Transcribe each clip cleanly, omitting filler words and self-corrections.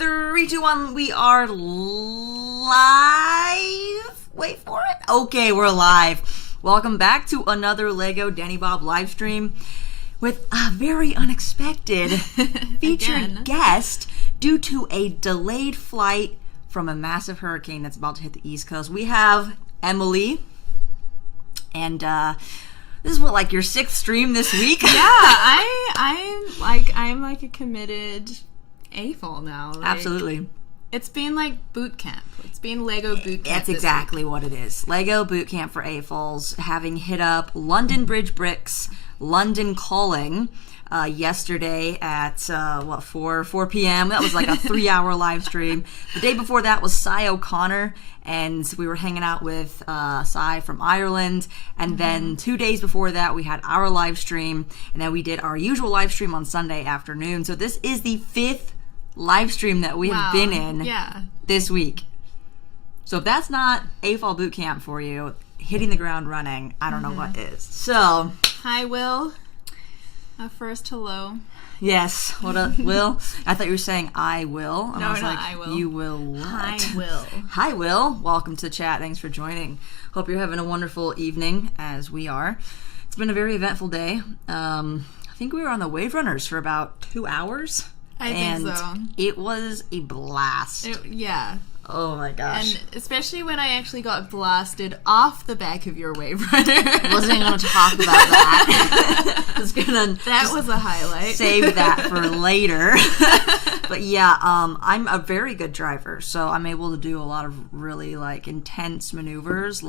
3, 2, 1, we are live. Wait for it. Okay, we're live. Welcome back to another Lego Danny Bob live stream with a very unexpected featured guest due to a delayed flight from a massive hurricane that's about to hit the East Coast. We have Emily, and this is what, your 6th stream this week? Yeah, I'm like a committed AFOL now. Absolutely. It's been like boot camp. It's been Lego boot camp. That's exactly what it is. Lego boot camp for AFOLs, having hit up London Bridge Bricks, London Calling, yesterday at 4 p.m. That was like a 3-hour live stream. The day before that was Cy O'Connor, and we were hanging out with Cy from Ireland. And then 2 days before that, we had our live stream, and then we did our usual live stream on Sunday afternoon. So this is the 5th live stream that we have been in this week. So if that's not AFOL boot camp for you, hitting the ground running, I don't know what is. So, hi, Will. First, hello. Yes. What up, Will? I thought you were saying I will. And no, I was not like, I will. You will what? Hi, Will. Hi, Will. Welcome to chat. Thanks for joining. Hope you're having a wonderful evening, as we are. It's been a very eventful day. I think we were on the Wave Runners for about 2 hours. I think so. It was a blast. Yeah. Oh my gosh. And especially when I actually got blasted off the back of your Wave Runner. Wasn't even going to talk about that. That was a highlight. Save that for later. But yeah, I'm a very good driver, so I'm able to do a lot of really intense maneuvers,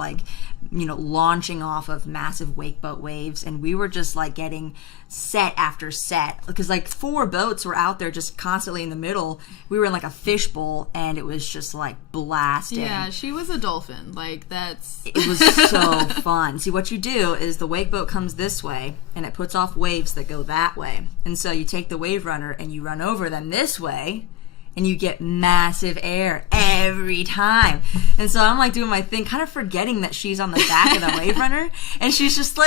launching off of massive wakeboat waves, and we were just getting set after set because 4 boats were out there just constantly in the middle. We were in a fishbowl, and it was just blasting. Yeah, she was a dolphin. It was so fun. See, what you do is the wakeboat comes this way, and it puts off waves that go that way. And so you take the Wave Runner and you run over them this way, and you get massive air every time. And so I'm doing my thing, kind of forgetting that she's on the back of the Wave Runner, and she's just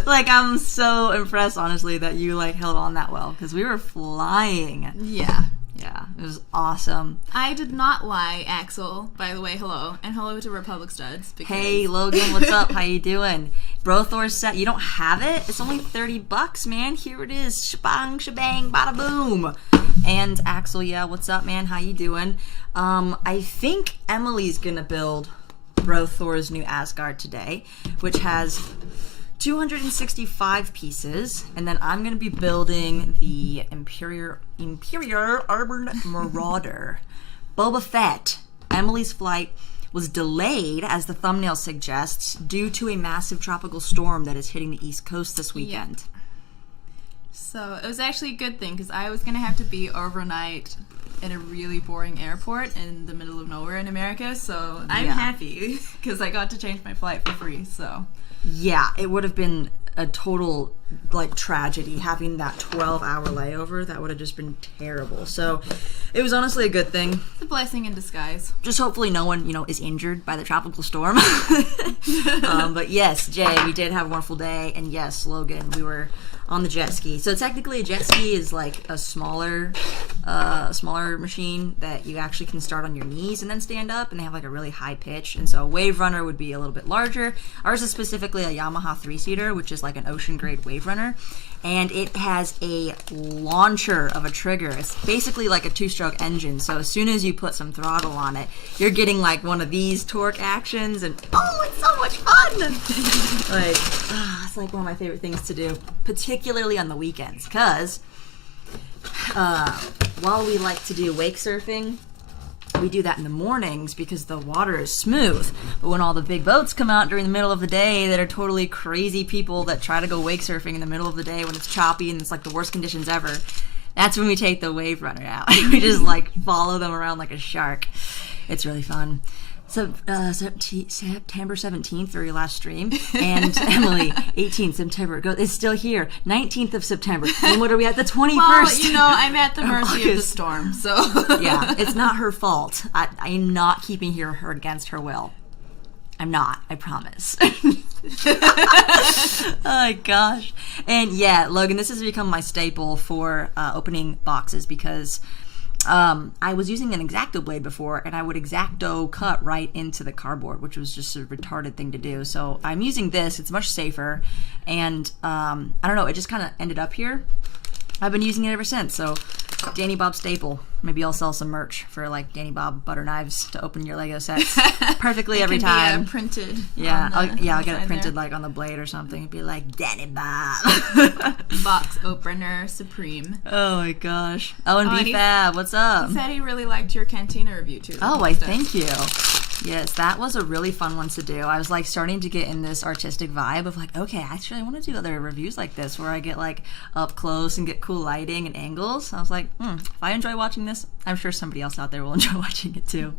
I'm so impressed, honestly, that you held on that well, because we were flying. Yeah. Yeah, it was awesome. I did not lie, Axel. By the way, hello. And hello to Republic Studs. Hey, Logan, what's up? How you doing? Bro Thor's set. You don't have it? It's only $30, man. Here it is. Shabang, shabang, bada boom. And Axel, yeah, what's up, man? How you doing? I think Emily's gonna build Bro Thor's new Asgard today, which has 265 pieces, and then I'm going to be building the Imperial Urban Marauder. Boba Fett. Emily's flight was delayed, as the thumbnail suggests, due to a massive tropical storm that is hitting the East Coast this weekend. Yeah. So it was actually a good thing, because I was going to have to be overnight in a really boring airport in the middle of nowhere in America, so I'm happy, because I got to change my flight for free, so... Yeah, it would have been a total, tragedy having that 12-hour layover. That would have just been terrible. So, it was honestly a good thing. It's a blessing in disguise. Just hopefully no one, is injured by the tropical storm. But yes, Jay, we did have a wonderful day. And yes, Logan, we were on the jet ski. So technically a jet ski is a smaller machine that you actually can start on your knees and then stand up, and they have a really high pitch. And so a Wave Runner would be a little bit larger. Ours is specifically a Yamaha 3-seater, which is an ocean grade Wave Runner, and it has a launcher of a trigger. It's basically a 2-stroke engine, so as soon as you put some throttle on it, you're getting one of these torque actions, and oh, it's so much fun. It's one of my favorite things to do, particularly on the weekends, because while we like to do wake surfing, we do that in the mornings because the water is smooth. But when all the big boats come out during the middle of the day that are totally crazy people that try to go wake surfing in the middle of the day when it's choppy and it's the worst conditions ever, that's when we take the Wave Runner out. We just follow them around like a shark. It's really fun. So, September 17th for your last stream, and Emily, 18th September, it's still here, 19th of September, and what are we at, the 21st? Well, I'm at the mercy of the storm, so. Yeah, it's not her fault. I am not keeping her against her will. I'm not, I promise. Oh my gosh. And yeah, Logan, this has become my staple for opening boxes because I was using an X-Acto blade before, and I would X-Acto cut right into the cardboard, which was just a retarded thing to do. So I'm using this. It's much safer, and I don't know, it just kind of ended up here. I've been using it ever since, so Danny Bob staple. Maybe I'll sell some merch for like Danny Bob butter knives to open your Lego sets perfectly every time. Be, printed. Yeah, I'll get it printed there. Like on the blade or something. It'd be like Danny Bob. Box opener supreme. Oh my gosh. Oh, and B-Fab, what's up? He said he really liked your Cantina review too. Oh, I thank you. Yes, that was a really fun one to do. I was like starting to get in this artistic vibe of like, okay, actually I want to do other reviews like this where I get like up close and get cool lighting and angles. I was like, if I enjoy watching this, I'm sure somebody else out there will enjoy watching it too.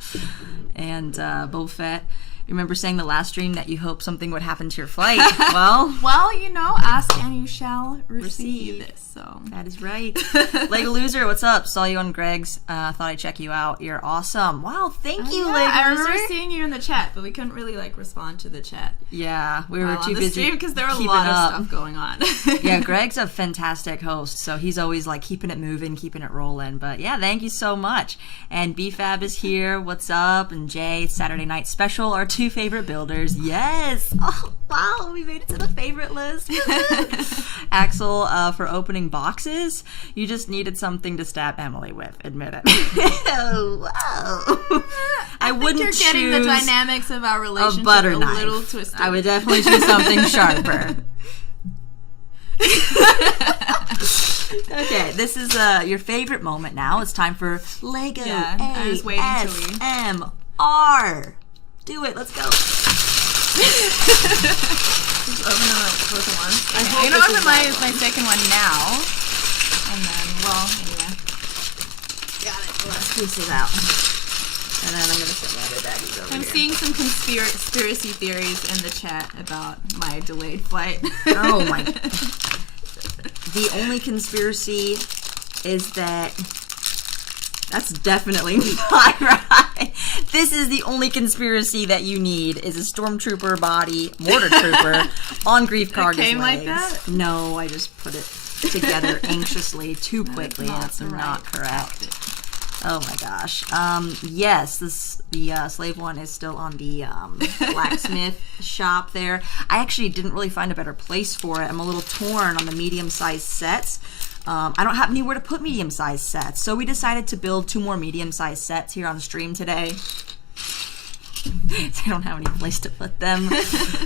And Boba Fett, you remember saying the last stream that you hope something would happen to your flight. Well, ask and you shall receive. So that is right. Lego Loser, what's up? Saw you on Greg's. Thought I'd check you out. You're awesome. Wow, thank you, Lego Loser. I remember seeing you in the chat, but we couldn't really like respond to the chat. Yeah, we were too busy because there were a lot of stuff going on. Yeah, Greg's a fantastic host, so he's always like keeping it moving, keeping it rolling. But yeah, thank you so much. And B-Fab is here. What's up? And Jay, Saturday Night Special, our two favorite builders. Yes. Oh wow, we made it to the favorite list. Axel, for opening boxes, you just needed something to stab Emily with. Admit it. Oh, wow. I wouldn't you're getting the choose dynamics of our relationship a butter a knife. little twisted. I would definitely choose something sharper. Okay, this is your favorite moment now. It's time for Lego I was waiting till we... ASMR. Do it. Let's go. Just open them up both at once. I'm gonna open my second one now. And then, anyway. Got it. Last pieces out. And then I'm gonna set my other baggies over I'm here. seeing some conspiracy theories in the chat about my delayed flight. Oh my. The only conspiracy is that that's definitely not right. This is the only conspiracy that you need is a stormtrooper body, mortar trooper, on Grief Karga's legs. It came like that? No, I just put it together anxiously too quickly. That's the not right correct. Oh my gosh. Yes, the slave one is still on the blacksmith shop there. I actually didn't really find a better place for it. I'm a little torn on the medium-sized sets. I don't have anywhere to put medium-sized sets, so we decided to build 2 more medium-sized sets here on stream today. I don't have any place to put them.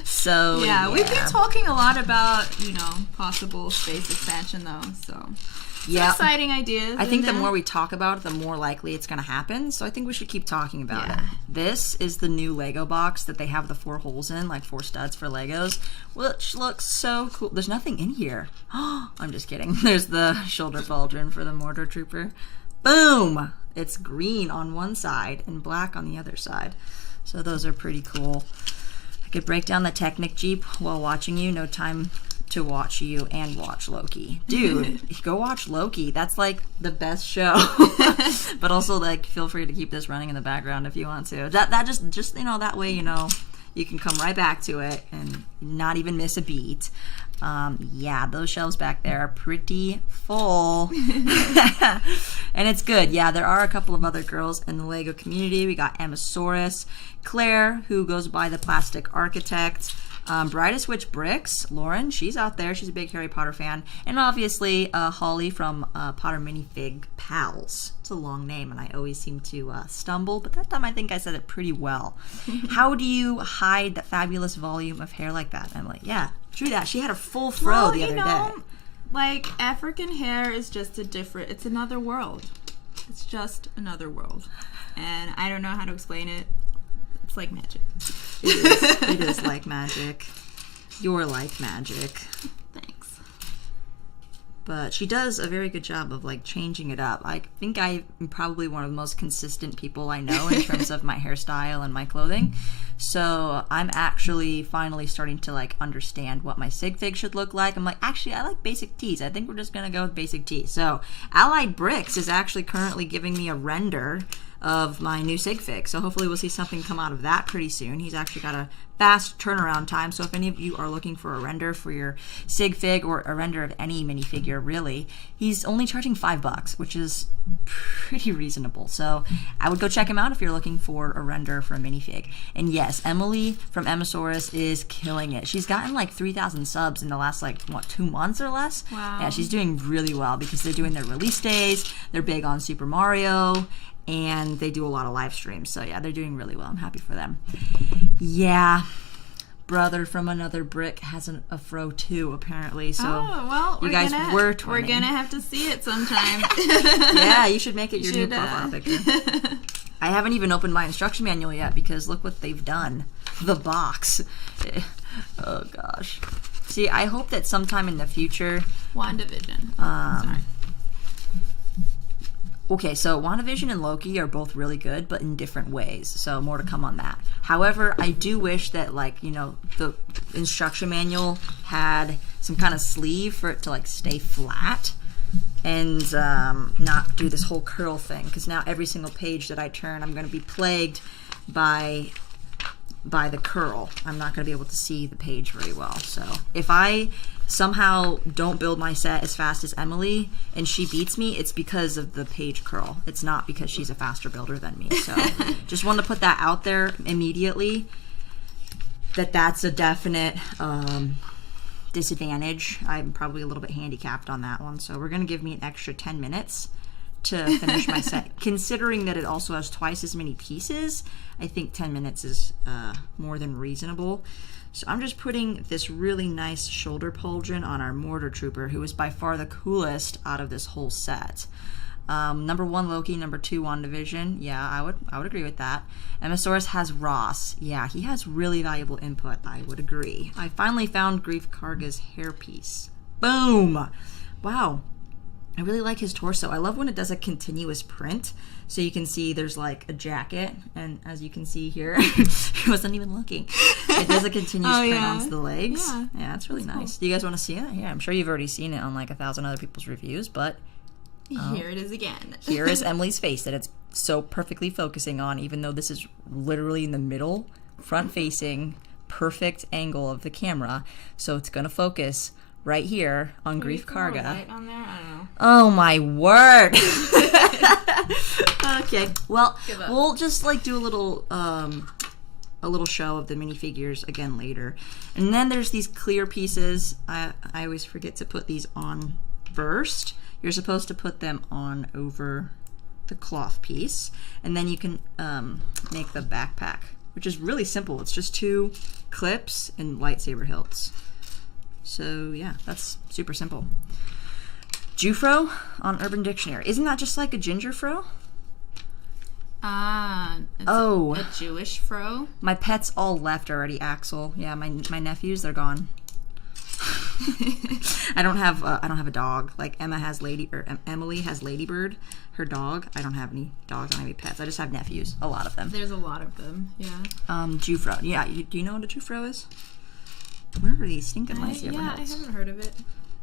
So yeah, we've been talking a lot about, possible space expansion though, so some exciting ideas. I think the more we talk about it, the more likely it's going to happen. So I think we should keep talking about it. This is the new Lego box that they have the 4 holes in, like 4 studs for Legos, which looks so cool. There's nothing in here. I'm just kidding. There's the shoulder pauldron for the mortar trooper. Boom! It's green on one side and black on the other side. So those are pretty cool. I could break down the Technic Jeep while watching you. No time to watch you and watch Loki. Dude, go watch Loki. That's like the best show. But also like feel free to keep this running in the background if you want to. That just that way you can come right back to it and not even miss a beat. Yeah, those shelves back there are pretty full. And it's good. Yeah, there are a couple of other girls in the Lego community. We got Emmasaurus, Claire, who goes by the Plastic Architect, Brightest Witch Bricks, Lauren, she's out there. She's a big Harry Potter fan. And obviously Holly from Potter Minifig Pals. It's a long name, and I always seem to stumble, but that time I think I said it pretty well. How do you hide that fabulous volume of hair like that, Emily? Yeah, true that. She had a full fro the other day. Like, African hair is just it's another world. It's just another world. And I don't know how to explain it. It's like magic. It is like magic. You're like magic. Thanks. But she does a very good job of like changing it up. I think I'm probably one of the most consistent people I know in terms of my hairstyle and my clothing. So I'm actually finally starting to like understand what my sig fig should look like. I'm like, actually, I like basic tees. I think we're just gonna go with basic tees. So Allied Bricks is actually currently giving me a render of my new sig fig. So hopefully we'll see something come out of that pretty soon. He's actually got a fast turnaround time. So if any of you are looking for a render for your sig fig or a render of any minifigure, really, he's only charging $5, which is pretty reasonable. So I would go check him out if you're looking for a render for a minifig. And yes, Emily from Emasaurus is killing it. She's gotten like 3,000 subs in the last like 2 months or less. Wow. Yeah, she's doing really well because they're doing their release days. They're big on Super Mario, and they do a lot of live streams. So yeah, they're doing really well. I'm happy for them. Yeah. Brother from another brick has a fro too, apparently. So you guys were twinning. We're gonna have to see it sometime. Yeah, you should make it your new profile picture. I haven't even opened my instruction manual yet because look what they've done. The box. Oh gosh. See, I hope that sometime in the future. WandaVision. Sorry. Okay, so WandaVision and Loki are both really good, but in different ways. So more to come on that. However, I do wish that, like, you know, the instruction manual had some kind of sleeve for it to, like, stay flat and not do this whole curl thing. Because now every single page that I turn, I'm going to be plagued by the curl. I'm not going to be able to see the page very well. So if I somehow don't build my set as fast as Emily and she beats me, it's because of the page curl. It's not because she's a faster builder than me. So just wanted to put that out there immediately, that's a definite disadvantage. I'm probably a little bit handicapped on that one. So we're going to give me an extra 10 minutes to finish my set. Considering that it also has twice as many pieces, I think 10 minutes is more than reasonable. So I'm just putting this really nice shoulder pauldron on our Mortar Trooper, who is by far the coolest out of this whole set. Number 1, Loki. Number 2, WandaVision. Yeah, I would agree with that. Emasaurus has Ross. Yeah, he has really valuable input. I would agree. I finally found Grief Karga's hairpiece. Boom! Wow. I really like his torso. I love when it does a continuous print. So you can see there's like a jacket, and as you can see here, I wasn't even looking. It does a continuous print on the legs. Yeah, it's really nice. Cool. Do you guys want to see it? Yeah, I'm sure you've already seen it on like 1,000 other people's reviews, but here it is again. Here is Emily's face that it's so perfectly focusing on, even though this is literally in the middle, front-facing, perfect angle of the camera. So it's going to focus right here on Grief Karga. Light on there? I don't know. Oh my word! Okay, well, we'll just like do a little show of the minifigures again later, and then there's these clear pieces. I always forget to put these on first. You're supposed to put them on over the cloth piece, and then you can make the backpack, which is really simple. It's just 2 clips and lightsaber hilts. So yeah, that's super simple. Jufro on Urban Dictionary. Isn't that just like a ginger fro? It's a Jewish fro. My pets all left already, Axel. Yeah, my nephews, they're gone. I don't have a dog. Like Emily has Ladybird, her dog. I don't have any dogs. I don't have any pets. I just have nephews. A lot of them. There's a lot of them. Yeah. Jufro. Yeah. Do you know what a Jufro is? Where are these stinking lightsaber notes? I haven't heard of it.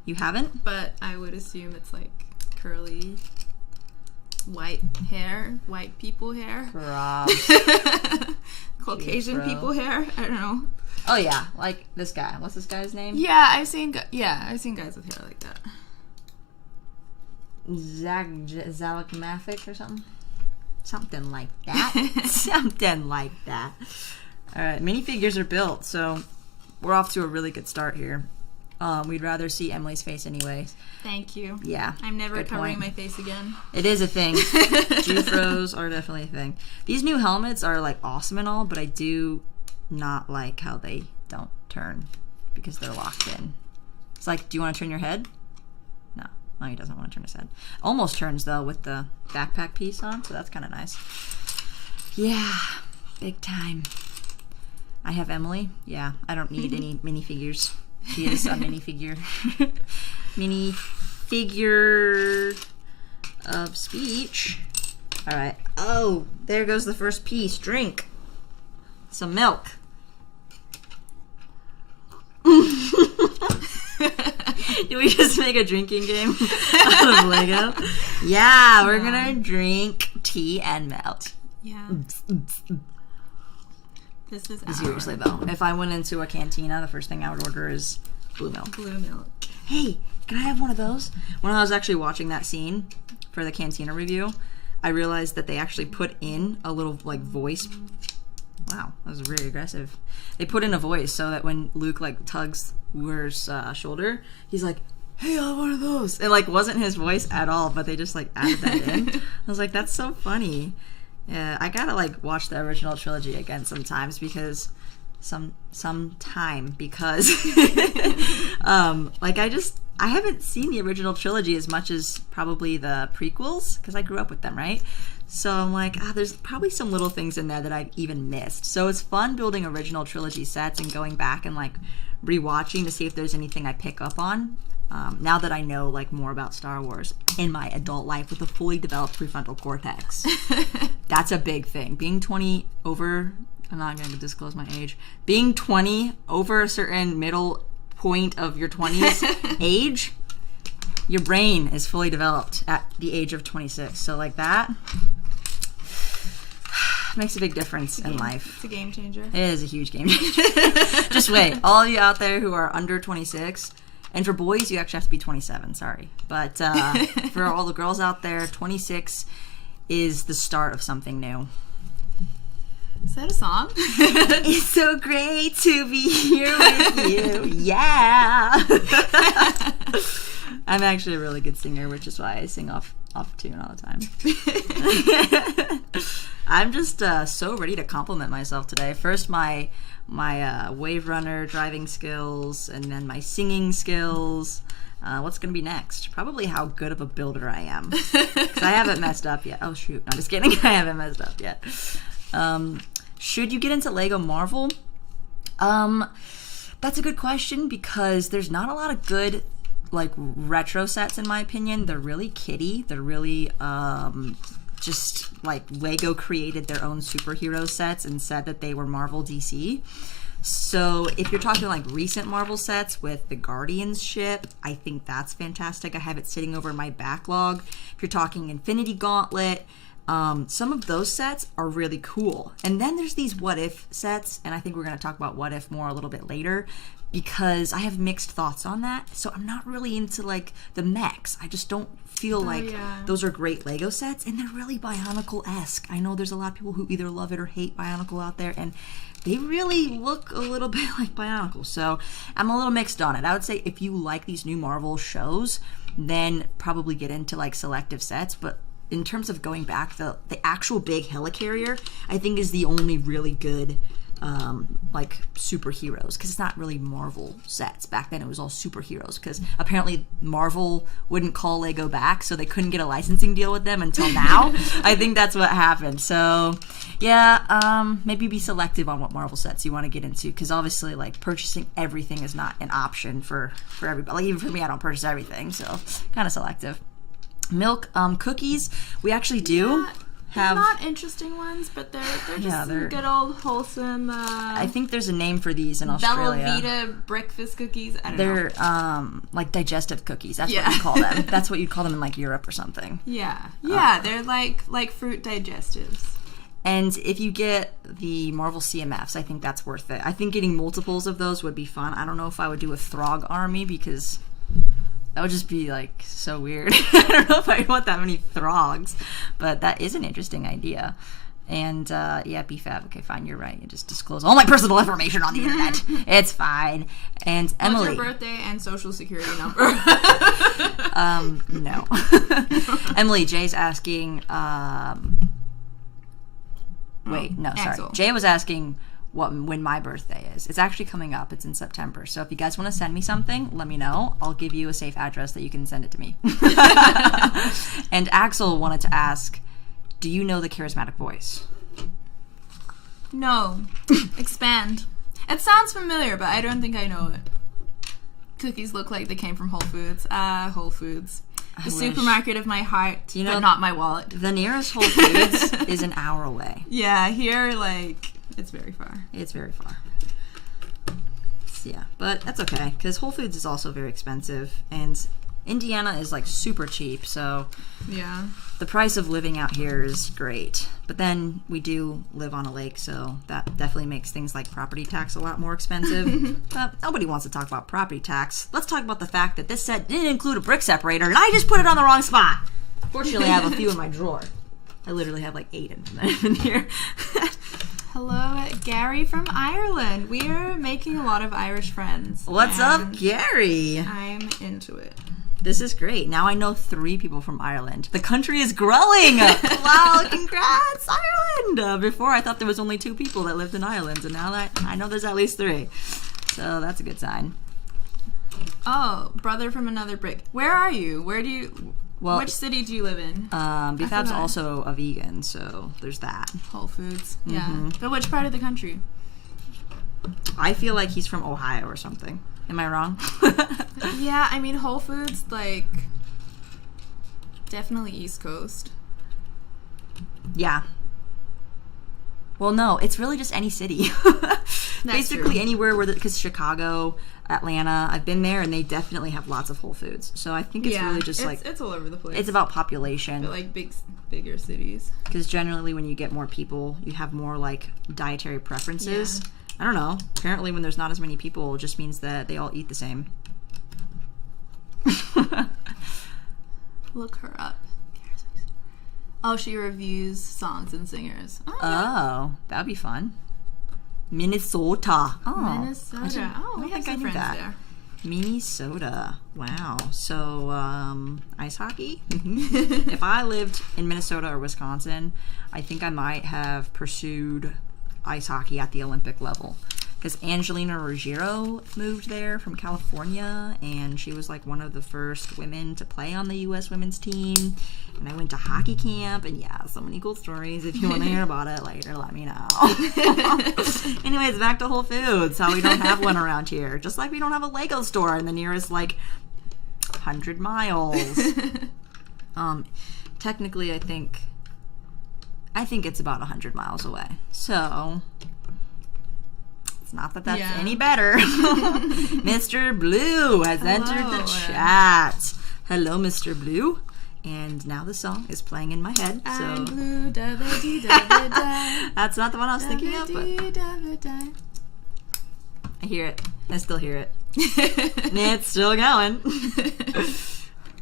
You haven't? But I would assume it's like curly, white hair, white people hair. Caucasian Jufro. People hair. I don't know. Oh yeah, like this guy. What's this guy's name? Yeah, I've seen guys with hair like that. Zalakmathic or something? Something like that. Something like that. Alright, minifigures are built, so we're off to a really good start here. We'd rather see Emily's face anyways. Thank you. Yeah. I'm never covering my face again. It is a thing. Jufros are definitely a thing. These new helmets are like awesome and all, but I do not like how they don't turn because they're locked in. It's like, do you want to turn your head? No, he doesn't want to turn his head. Almost turns though with the backpack piece on, so that's kind of nice. Yeah, big time. I have Emily. Yeah, I don't need any minifigures. She is a minifigure. Minifigure of speech. All right. Oh, there goes the first piece. Drink some milk. Did we just make a drinking game out of Lego? Yeah, we're gonna drink tea and melt. Yeah. This is Seriously though, if I went into a cantina, the first thing I would order is blue milk. Blue milk. Hey, can I have one of those? When I was actually watching that scene for the cantina review, I realized that they actually put in a little like voice. Wow, that was really aggressive. They put in a voice so that when Luke like tugs Wooer's shoulder, he's like, "Hey, I have one of those." It like wasn't his voice at all, but they just like added that in. I was like, that's so funny. Yeah, I gotta like watch the original trilogy again sometimes because like I haven't seen the original trilogy as much as probably the prequels because I grew up with them, right? So I'm like, there's probably some little things in there that I've even missed. So it's fun building original trilogy sets and going back and like rewatching to see if there's anything I pick up on. Now that I know like more about Star Wars in my adult life with a fully developed prefrontal cortex. That's a big thing. Being 20 over, I'm not going to disclose my age, being 20 over a certain middle point of your 20s age, your brain is fully developed at the age of 26. So like that makes a big difference in life. It's a game changer. It is a huge game changer. Just wait. All of you out there who are under 26, and for boys, you actually have to be 27, sorry. But for all the girls out there, 26 is the start of something new. Is that a song? It's so great to be here with you. Yeah. I'm actually a really good singer, which is why I sing off tune all the time. I'm just so ready to compliment myself today. First, my wave runner driving skills, and then my singing skills. What's going to be next? Probably how good of a builder I am. 'Cause I haven't messed up yet. Oh, shoot. No, I'm just kidding. I haven't messed up yet. Should you get into Lego Marvel? That's a good question because there's not a lot of good like retro sets in my opinion. They're really kiddie. They're really just like Lego created their own superhero sets and said that they were Marvel DC. So if you're talking like recent Marvel sets with the Guardians ship, I think that's fantastic. I have it sitting over my backlog. If you're talking Infinity Gauntlet, some of those sets are really cool. And then there's these What If sets, and I think we're going to talk about What If more a little bit later because I have mixed thoughts on that. So I'm not really into like the mechs. I just don't feel like those are great Lego sets, and they're really Bionicle-esque. I know there's a lot of people who either love it or hate Bionicle out there, and they really look a little bit like Bionicle. So I'm a little mixed on it. I would say if you like these new Marvel shows, then probably get into like selective sets. But in terms of going back, the actual big helicarrier, I think is the only really good like superheroes, because it's not really Marvel sets. Back then it was all superheroes because apparently Marvel wouldn't call Lego back, so they couldn't get a licensing deal with them until now. I think that's what happened. So yeah, maybe be selective on what Marvel sets you want to get into, because obviously like purchasing everything is not an option for everybody. Like even for me, I don't purchase everything, so kind of selective. Milk cookies, we actually do have not interesting ones, but they're just some good old wholesome. I think there's a name for these in Australia. Bella Vita breakfast cookies. I don't know. They're like digestive cookies. That's what you call them. That's what you'd call them in like Europe or something. Yeah, they're like fruit digestives. And if you get the Marvel CMFs, I think that's worth it. I think getting multiples of those would be fun. I don't know if I would do a Throg army because that would just be like so weird. I don't know if I want that many Throgs, but that is an interesting idea. And BFAB. Okay, fine, you're right. You just disclose all my personal information on the internet. It's fine. And Emily, what's your birthday and social security number? No. Emily, Jay's asking. Axel. Jay was asking when my birthday is. It's actually coming up. It's in September. So if you guys want to send me something, let me know. I'll give you a safe address that you can send it to me. And Axel wanted to ask, do you know the charismatic voice? No. Expand. It sounds familiar, but I don't think I know it. Cookies look like they came from Whole Foods. Whole Foods. The supermarket of my heart, but not my wallet. The nearest Whole Foods is an hour away. Yeah, here, like, it's very far. It's very far. Yeah, but that's okay, because Whole Foods is also very expensive, and Indiana is like super cheap, so Yeah. the price of living out here is great. But then we do live on a lake, so that definitely makes things like property tax a lot more expensive. But nobody wants to talk about property tax. Let's talk about the fact that this set didn't include a brick separator, and I just put it on the wrong spot. Fortunately, I have a few in my drawer. I literally have like 8 of them in here. Hello, Gary from Ireland. We're making a lot of Irish friends. What's up, Gary? I'm into it. This is great. Now I know 3 people from Ireland. The country is growing. Wow, congrats, Ireland. Before I thought there was only 2 people that lived in Ireland, and now that I know there's at least 3. So that's a good sign. Oh, brother from another brick. Where are you? Which city do you live in? BFAB's also a vegan, so there's that. Whole Foods. Yeah. But which part of the country? I feel like he's from Ohio or something. Am I wrong? Yeah, I mean, Whole Foods, like, definitely East Coast. Yeah. Well, no, it's really just any city. Basically true. anywhere where, because Chicago, Atlanta, I've been there, and they definitely have lots of Whole Foods. So I think it's really just it's all over the place. It's about population. But like bigger cities. Because generally when you get more people, you have more like dietary preferences. Yeah. I don't know. Apparently when there's not as many people, it just means that they all eat the same. Look her up. Oh, she reviews songs and singers. Oh, that'd be fun. Minnesota. Oh, Minnesota. Oh, we have some friends there. Minnesota. Wow. So, ice hockey? If I lived in Minnesota or Wisconsin, I think I might have pursued ice hockey at the Olympic level. Because Angelina Ruggiero moved there from California, and she was like one of the first women to play on the U.S. women's team. And I went to hockey camp, and yeah, so many cool stories. If you want to hear about it later, let me know. Anyways, back to Whole Foods, how we don't have one around here. Just like we don't have a Lego store in the nearest, like, 100 miles. Technically, I think it's about 100 miles away. So it's not that that's any better. Mr. Blue has entered the chat. Hello, Mr. Blue. And now the song is playing in my head. So I'm blue, da-ba-dee-da-ba-da. that's not the one I was thinking of, but I hear it. I still hear it. It's still going.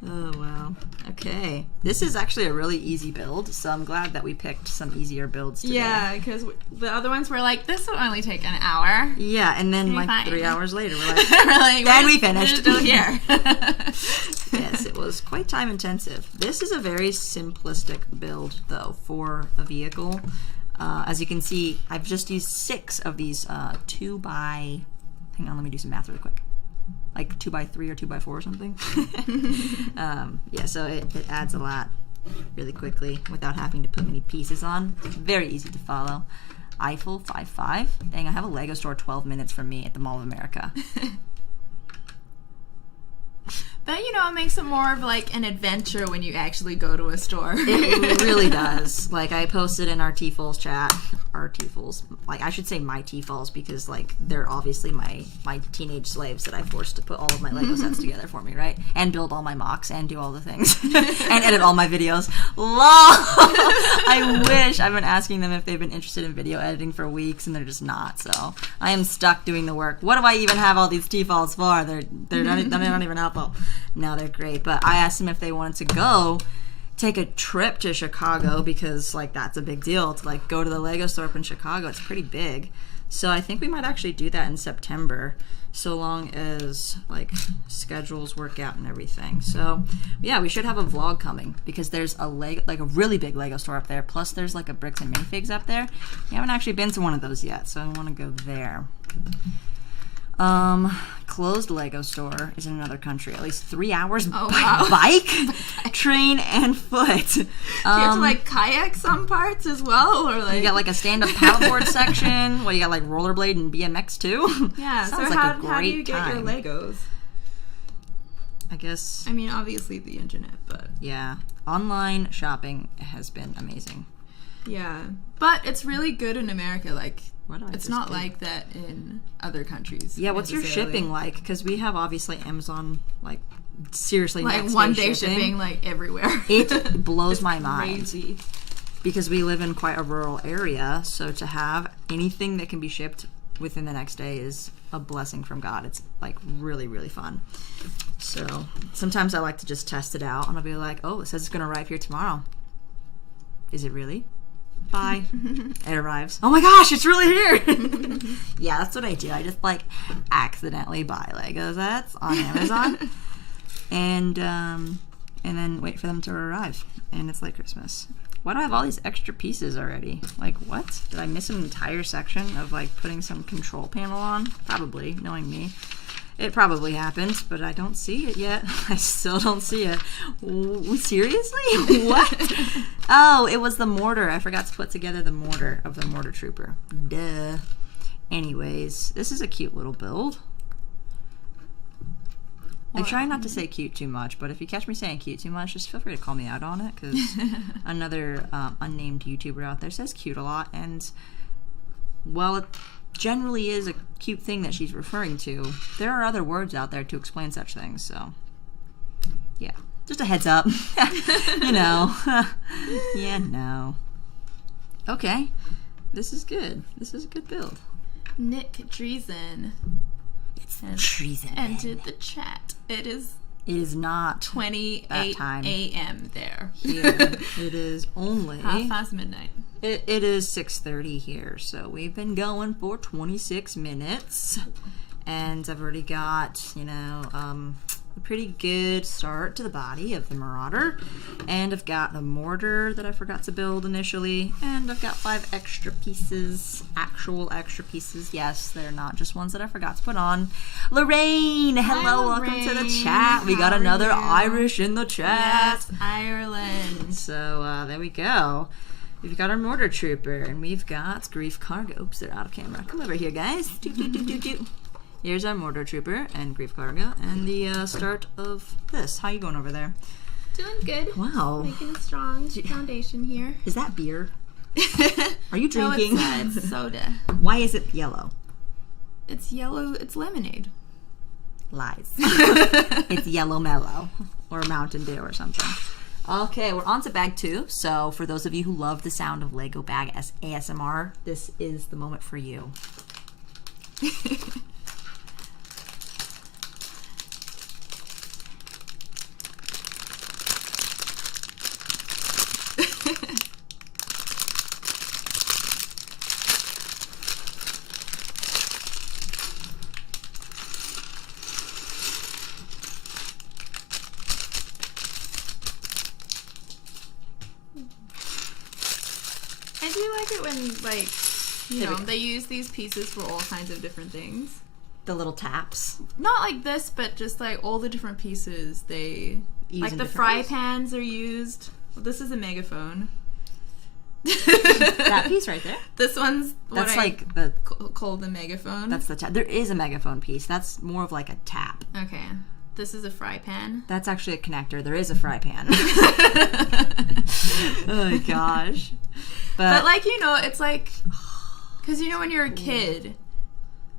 Oh, wow. Okay. This is actually a really easy build, so I'm glad that we picked some easier builds today. Yeah, because the other ones were like, this will only take an hour. Yeah, and then like fine. 3 hours later, we're like, then we finished. We're still here. Yes, it was quite time intensive. This is a very simplistic build, though, for a vehicle. As you can see, I've just used 6 of these 2x... Hang on, let me do some math really quick. Like 2x3 or 2x4 or something. Yeah, so it adds a lot really quickly without having to put many pieces on. Very easy to follow. Eiffel 5.5. Dang, I have a Lego store 12 minutes from me at the Mall of America. But, you know, it makes it more of, like, an adventure when you actually go to a store. It really does. Like, I posted in our T-Falls chat, our T-Falls, like, I should say my T-Falls, because, like, they're obviously my teenage slaves that I forced to put all of my Lego sets together for me, right? And build all my mocks and do all the things. And edit all my videos. LOL! I wish. I've been asking them if they've been interested in video editing for weeks, and they're just not, so I am stuck doing the work. What do I even have all these T-Falls for? They're not even helpful. No, they're great. But I asked them if they wanted to go take a trip to Chicago, because like that's a big deal to like go to the Lego store up in Chicago. It's pretty big. So I think we might actually do that in September, so long as like schedules work out and everything. So yeah, we should have a vlog coming, because there's a really big Lego store up there. Plus there's like a Bricks and Minifigs up there. We haven't actually been to one of those yet, so I want to go there. Closed Lego store is in another country. At least 3 hours by bike, train, and foot. Do you have to like kayak some parts as well, or like you got like a stand-up paddleboard section. Well, you got like rollerblade and BMX too. Yeah. Sounds so like how do you get your Legos? I guess. I mean, obviously the internet, but yeah, online shopping has been amazing. Yeah, but it's really good in America. Like, it's not do? like that in other countries. Yeah, what's your shipping like? Because we have obviously Amazon like seriously, like next one day day shipping like everywhere. It blows my mind. Crazy. Because we live in quite a rural area, so to have anything that can be shipped within the next day is a blessing from God. It's like really, really fun. So sometimes I like to just test it out, and I'll be like, oh, it says it's going to arrive here tomorrow. Is it really? Bye. It arrives. Oh my gosh, it's really here. Yeah, that's what I do. I just like accidentally buy Lego sets on Amazon and then wait for them to arrive. And it's like Christmas. Why do I have all these extra pieces already? Like, what? Did I miss an entire section of, like, putting some control panel on? Probably, knowing me. It probably happened, but I don't see it yet. I still don't see it. Seriously? What? Oh, it was the mortar. I forgot to put together the mortar of the mortar trooper. Duh. Anyways, this is a cute little build. I try not to say cute too much, but if you catch me saying cute too much, just feel free to call me out on it, because another unnamed YouTuber out there says cute a lot, and while it generally is a cute thing that she's referring to, there are other words out there to explain such things, so yeah. Just a heads up. You know. Yeah, no. Okay. This is good. This is a good build. Nick Dreesen Treason. entered the chat. It is not 28 a.m. there. Here. It is only half past midnight. It is 6:30 here, so we've been going for 26 minutes, and I've already got, a pretty good start to the body of the Marauder, and I've got the mortar that I forgot to build initially, and I've got 5 extra pieces, actual extra pieces. Yes, they're not just ones that I forgot to put on. Lorraine, hello, welcome to the chat. We got another Irish in the chat. Yes, Ireland. So there we go. We've got our mortar trooper, and we've got Grief Cargo. Oops, they're out of camera. Come over here, guys. Here's our mortar trooper and Grief Cargo, and the start of this. How you going over there? Doing good. Wow. Making a strong foundation here. Is that beer? Are you drinking? No, it's soda. Why is it yellow? It's yellow. It's lemonade. Lies. It's yellow mellow or Mountain Dew or something. Okay, we're on to bag 2. So for those of you who love the sound of Lego bag ASMR, this is the moment for you. I do like it when, they use these pieces for all kinds of different things. The little taps. Not like this, but just like all the different pieces they Use like in the different fry ways. pans are used. Well, this is a megaphone. That piece right there? This one's what That's I like the... call the megaphone. That's the tap. There is a megaphone piece. That's more of like a tap. Okay. This is a fry pan. That's actually a connector. There is a fry pan. Oh my gosh. But like, it's like, because when you're a kid,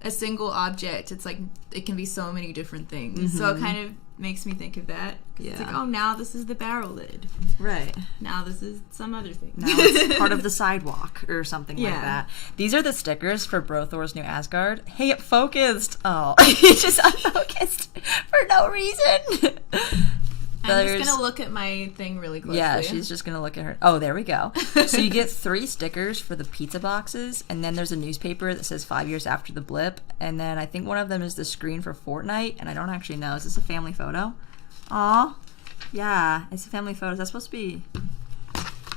a single object, it's like, it can be so many different things. So it kind of makes me think of that. Yeah. It's like, oh, now this is the barrel lid. Right. Now this is some other thing. Now it's part of the sidewalk or something like Yeah. that. These are the stickers for Thor's new Asgard. Hey, it focused. Oh, it's just unfocused for no reason. I'm just going to look at my thing really closely. Yeah, she's just going to look at her. Oh, there we go. So you get 3 stickers for the pizza boxes, and then there's a newspaper that says 5 years after the blip, and then I think one of them is the screen for Fortnite, and I don't actually know. Is this a family photo? Aw. Yeah, it's a family photo. Is that supposed to be...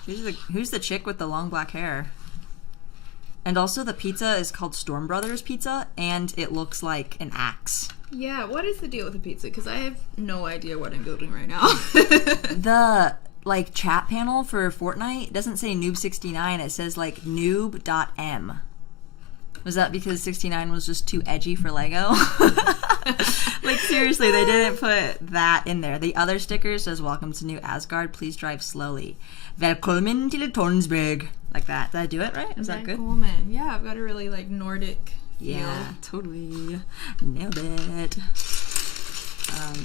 Who's the chick with the long black hair? And also the pizza is called Storm Brothers Pizza, and it looks like an axe. Yeah, what is the deal with the pizza? Because I have no idea what I'm building right now. The, chat panel for Fortnite doesn't say noob69. It says, noob.m. Was that because 69 was just too edgy for Lego? Seriously, they didn't put that in there. The other sticker says, welcome to New Asgard. Please drive slowly. Velkommen til Tornsberg. Like that. Did I do it right? Is that good? Cool, man. Yeah, I've got a really, Nordic feel. Yeah, totally. Nailed it.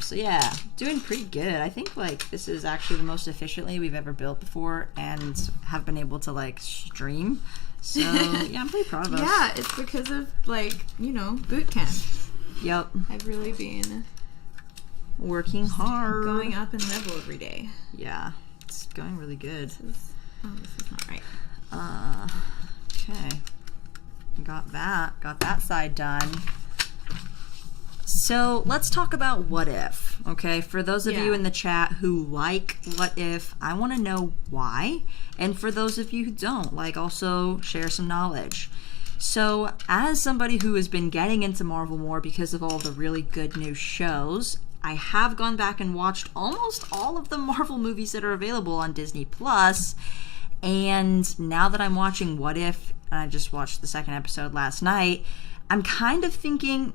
So yeah, doing pretty good. I think like this is actually the most efficiently we've ever built before, and have been able to like stream. So yeah, I'm pretty proud of us. Yeah, it's because of like boot camp. Yep. I've really been working hard, going up in level every day. Yeah, it's going really good. This is not right. Okay. Got that side done. So let's talk about What If, okay? For those of you in the chat who like What If, I want to know why. And for those of you who don't, like, also share some knowledge. So as somebody who has been getting into Marvel more because of all the really good new shows, I have gone back and watched almost all of the Marvel movies that are available on Disney Plus. And now that I'm watching What If, and I just watched the second episode last night, I'm kind of thinking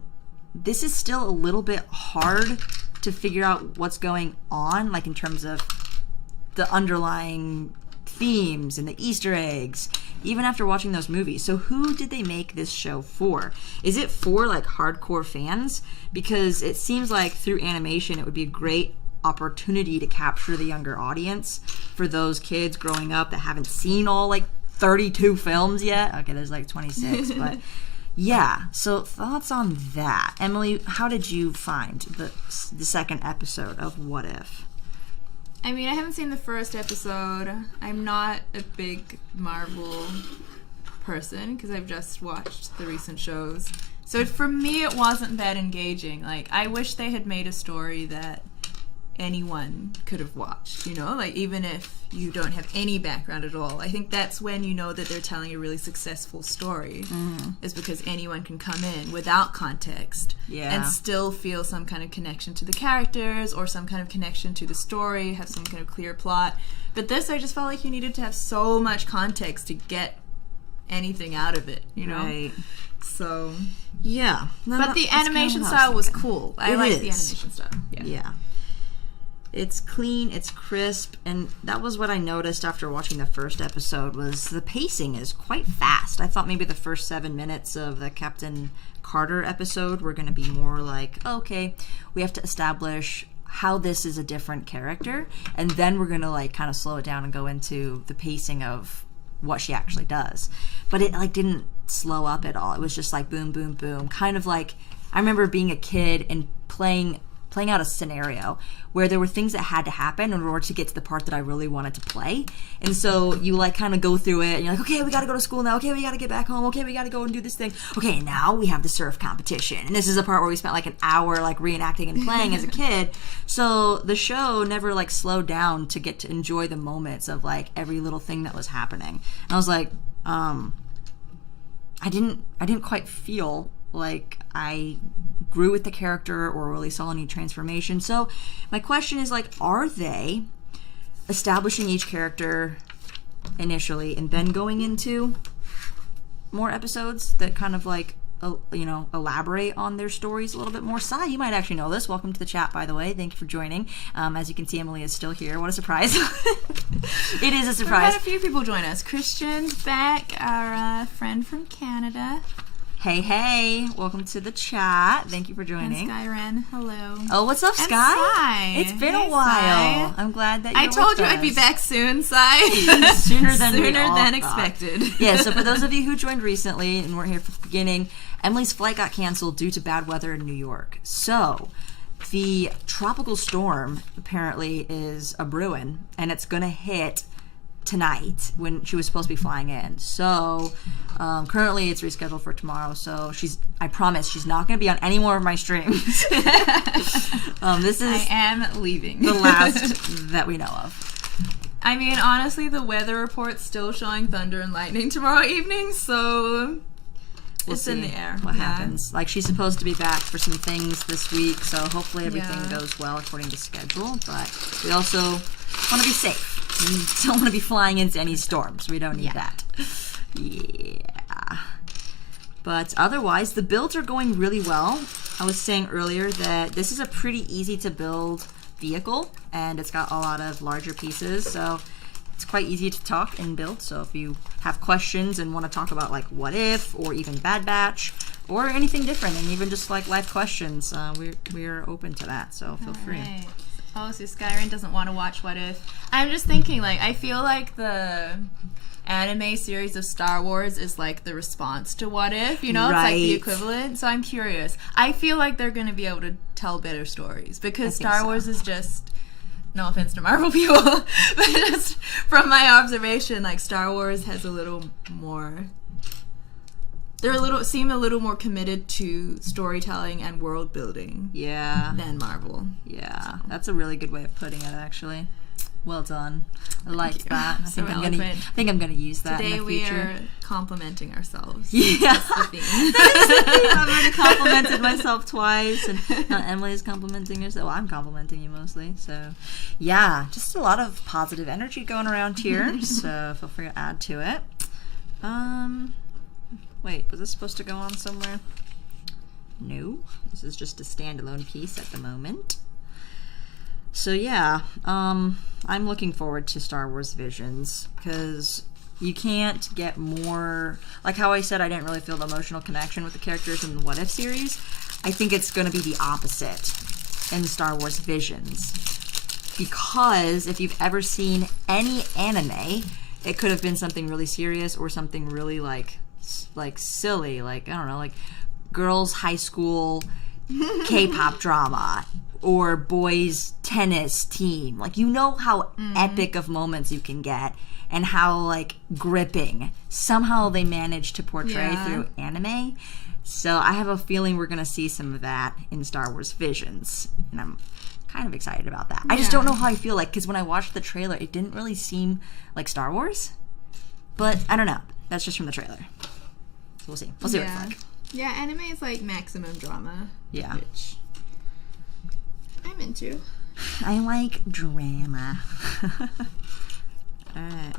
this is still a little bit hard to figure out what's going on, like in terms of the underlying themes and the Easter eggs, even after watching those movies. So who did they make this show for? Is it for like hardcore fans? Because it seems like through animation it would be a great opportunity to capture the younger audience for those kids growing up that haven't seen all like 32 films yet. Okay, there's like 26, but yeah. So thoughts on that. Emily, how did you find the second episode of What If? I mean, I haven't seen the first episode. I'm not a big Marvel person because I've just watched the recent shows. So for me, it wasn't that engaging. Like, I wish they had made a story that anyone could have watched, like even if you don't have any background at all. I think that's when you know that they're telling a really successful story, is because anyone can come in without context and still feel some kind of connection to the characters or some kind of connection to the story, have some kind of clear plot. But this, I just felt like you needed to have so much context to get anything out of it, Right. So yeah, but the animation style was cool. I like the animation style. Yeah. It's clean, it's crisp, and that was what I noticed after watching the first episode, was the pacing is quite fast. I thought maybe the first 7 minutes of the Captain Carter episode were going to be more like, okay, we have to establish how this is a different character, and then we're going to like kind of slow it down and go into the pacing of what she actually does. But it like didn't slow up at all. It was just like boom, boom, boom. Kind of like, I remember being a kid and playing out a scenario where there were things that had to happen in order to get to the part that I really wanted to play. And so you like kind of go through it and you're like, okay, we got to go to school now. Okay, we got to get back home. Okay, we got to go and do this thing. Okay, now we have the surf competition. And this is a part where we spent like an hour like reenacting and playing as a kid. So the show never like slowed down to get to enjoy the moments of like every little thing that was happening. And I was like, I didn't quite feel like I grew with the character or really saw any transformation. So my question is like, are they establishing each character initially and then going into more episodes that kind of like elaborate on their stories a little bit more? Sai, you might actually know this. Welcome to the chat, by the way. Thank you for joining. As you can see, Emily is still here. What a surprise. It is a surprise. We've had a few people join us. Christian's back, our friend from Canada. Hey, welcome to the chat. Thank you for joining. And Skyren, hello. Oh, what's up, Sky? Sai. It's been a while. Sai. I'm glad that you're I told you with I'd be us. back soon, Sai. Sooner than we all thought. expected. Yeah, so for those of you who joined recently and weren't here from the beginning, Emily's flight got canceled due to bad weather in New York. So the tropical storm apparently is a brewing, and it's going to hit tonight when she was supposed to be flying in. So currently it's rescheduled for tomorrow, so I promise she's not going to be on any more of my streams. This is I am leaving. the last that we know of. I mean, honestly, the weather report's still showing thunder and lightning tomorrow evening, so it's in the air. What happens? Like, she's supposed to be back for some things this week, so hopefully everything goes well according to schedule, but we also want to be safe. We don't want to be flying into any storms. We don't need that. Yeah. But otherwise, the builds are going really well. I was saying earlier that this is a pretty easy to build vehicle, and it's got a lot of larger pieces, so it's quite easy to talk and build. So if you have questions and want to talk about like What If or even Bad Batch or anything different, and even just like life questions. We're open to that, so feel free. Right. Oh, so Skyrim doesn't want to watch What If. I'm just thinking, like, I feel like the anime series of Star Wars is like the response to What If, you know? It's like the equivalent. So I'm curious. I feel like they're going to be able to tell better stories because Star Wars is just, no offense to Marvel people, but just from my observation, like Star Wars has a little more, seem a little more committed to storytelling and world building than Marvel. Yeah, that's a really good way of putting it, actually. Well done. I like that. I think I'm gonna use that Today in the future. We are complimenting ourselves. Yeah. That's the theme. I've already complimented myself twice, and Emily is complimenting herself. Well, I'm complimenting you mostly. So, yeah, just a lot of positive energy going around here. So feel free to add to it. Wait, was this supposed to go on somewhere? No. This is just a standalone piece at the moment. So yeah, I'm looking forward to Star Wars Visions because you can't get more, like how I said I didn't really feel the emotional connection with the characters in the What If series. I think it's going to be the opposite in Star Wars Visions, because if you've ever seen any anime, it could have been something really serious or something really like silly, like, I don't know, like girls' high school K-pop drama or boys' tennis team. Like, you know how epic of moments you can get and how, like, gripping somehow they manage to portray through anime. So I have a feeling we're going to see some of that in Star Wars Visions, and I'm kind of excited about that. I just don't know how I feel like, because when I watched the trailer, it didn't really seem like Star Wars, but I don't know. That's just from the trailer. So we'll see. We'll see what it's like. Yeah, anime is like maximum drama. Yeah. Which I'm into. I like drama. Alright.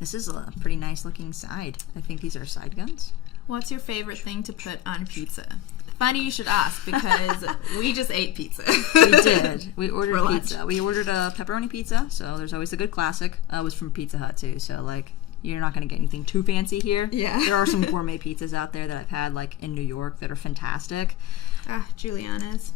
This is a pretty nice looking side. I think these are side guns. What's your favorite thing to put on pizza? Funny you should ask, because we just ate pizza. We did. We ordered For pizza. lunch. We ordered a pepperoni pizza, so there's always a good classic. It was from Pizza Hut too, so like, you're not going to get anything too fancy here. Yeah. There are some gourmet pizzas out there that I've had, like, in New York that are fantastic. Juliana's.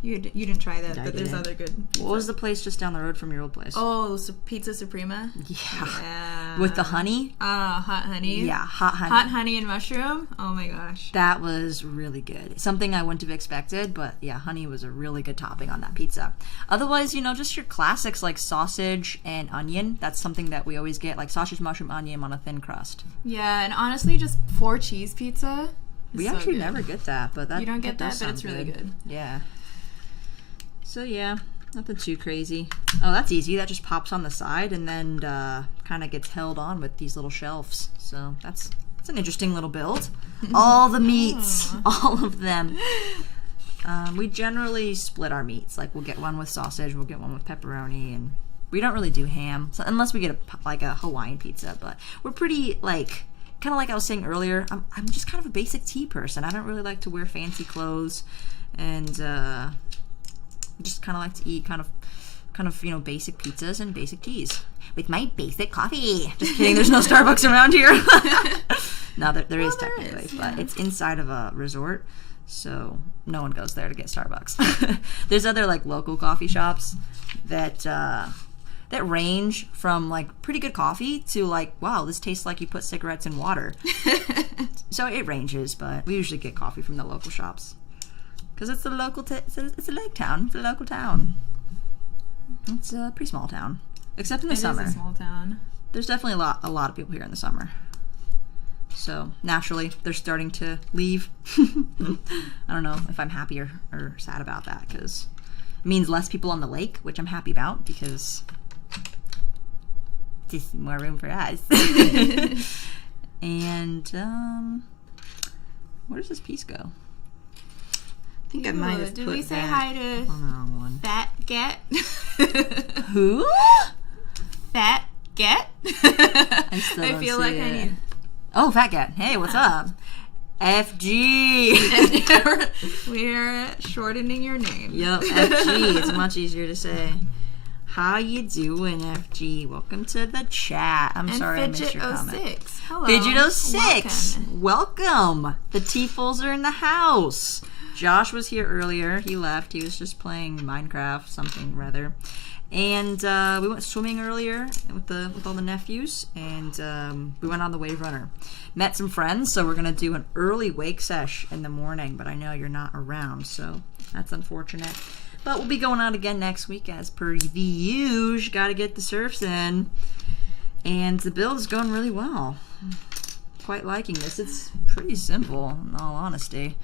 You didn't try that, I but there's didn't. other good pizza. What was the place just down the road from your old place? Oh, Pizza Suprema? Yeah. With the honey? Hot honey. Yeah, hot honey. Hot honey and mushroom? Oh my gosh. That was really good. Something I wouldn't have expected, but yeah, honey was a really good topping on that pizza. Otherwise, you know, just your classics like sausage and onion. That's something that we always get, like sausage, mushroom, onion on a thin crust. Yeah, and honestly, just 4 cheese pizza. We actually never get that, but that you don't get that, but it's really good. Yeah. So yeah, nothing too crazy. Oh, that's easy. That just pops on the side and then kind of gets held on with these little shelves. So that's an interesting little build. All the meats, all of them. We generally split our meats. Like, we'll get one with sausage, we'll get one with pepperoni, and we don't really do ham, so unless we get a Hawaiian pizza. But we're pretty, like, kind of like I was saying earlier, I'm just kind of a basic tea person. I don't really like to wear fancy clothes, and just kind of like to eat kind of you know, basic pizzas and basic teas with my basic coffee. Just kidding. There's no Starbucks around here. No, there is technically, but it's inside of a resort, so no one goes there to get Starbucks. There's other like local coffee shops that range from like pretty good coffee to like, wow, this tastes like you put cigarettes in water. So it ranges, but we usually get coffee from the local shops. Because it's a local, it's a lake town. It's a local town. It's a pretty small town, except in the summer. It is a small town. There's definitely a lot of people here in the summer. So naturally, they're starting to leave. I don't know if I'm happy or sad about that, because it means less people on the lake, which I'm happy about, because just more room for us. And where does this piece go? I think I might have Did put we say that hi to on the wrong one. Fat Get? Who? Fat Get? I still don't feel see like it. I need. Oh, Fat Get. Hey, what's up? FG. We're shortening your name. Yep, FG. It's much easier to say. How you doing, FG? Welcome to the chat. I'm sorry I missed your comment. Fidget06. Hello. Fidget06. Welcome. The T-Fulls are in the house. Josh was here earlier. He left. He was just playing Minecraft, something rather. And we went swimming earlier with all the nephews, and we went on the Wave Runner. Met some friends, so we're gonna do an early wake sesh in the morning. But I know you're not around, so that's unfortunate. But we'll be going out again next week as per the usual. Got to get the surfs in, and the build is going really well. Quite liking this. It's pretty simple, in all honesty.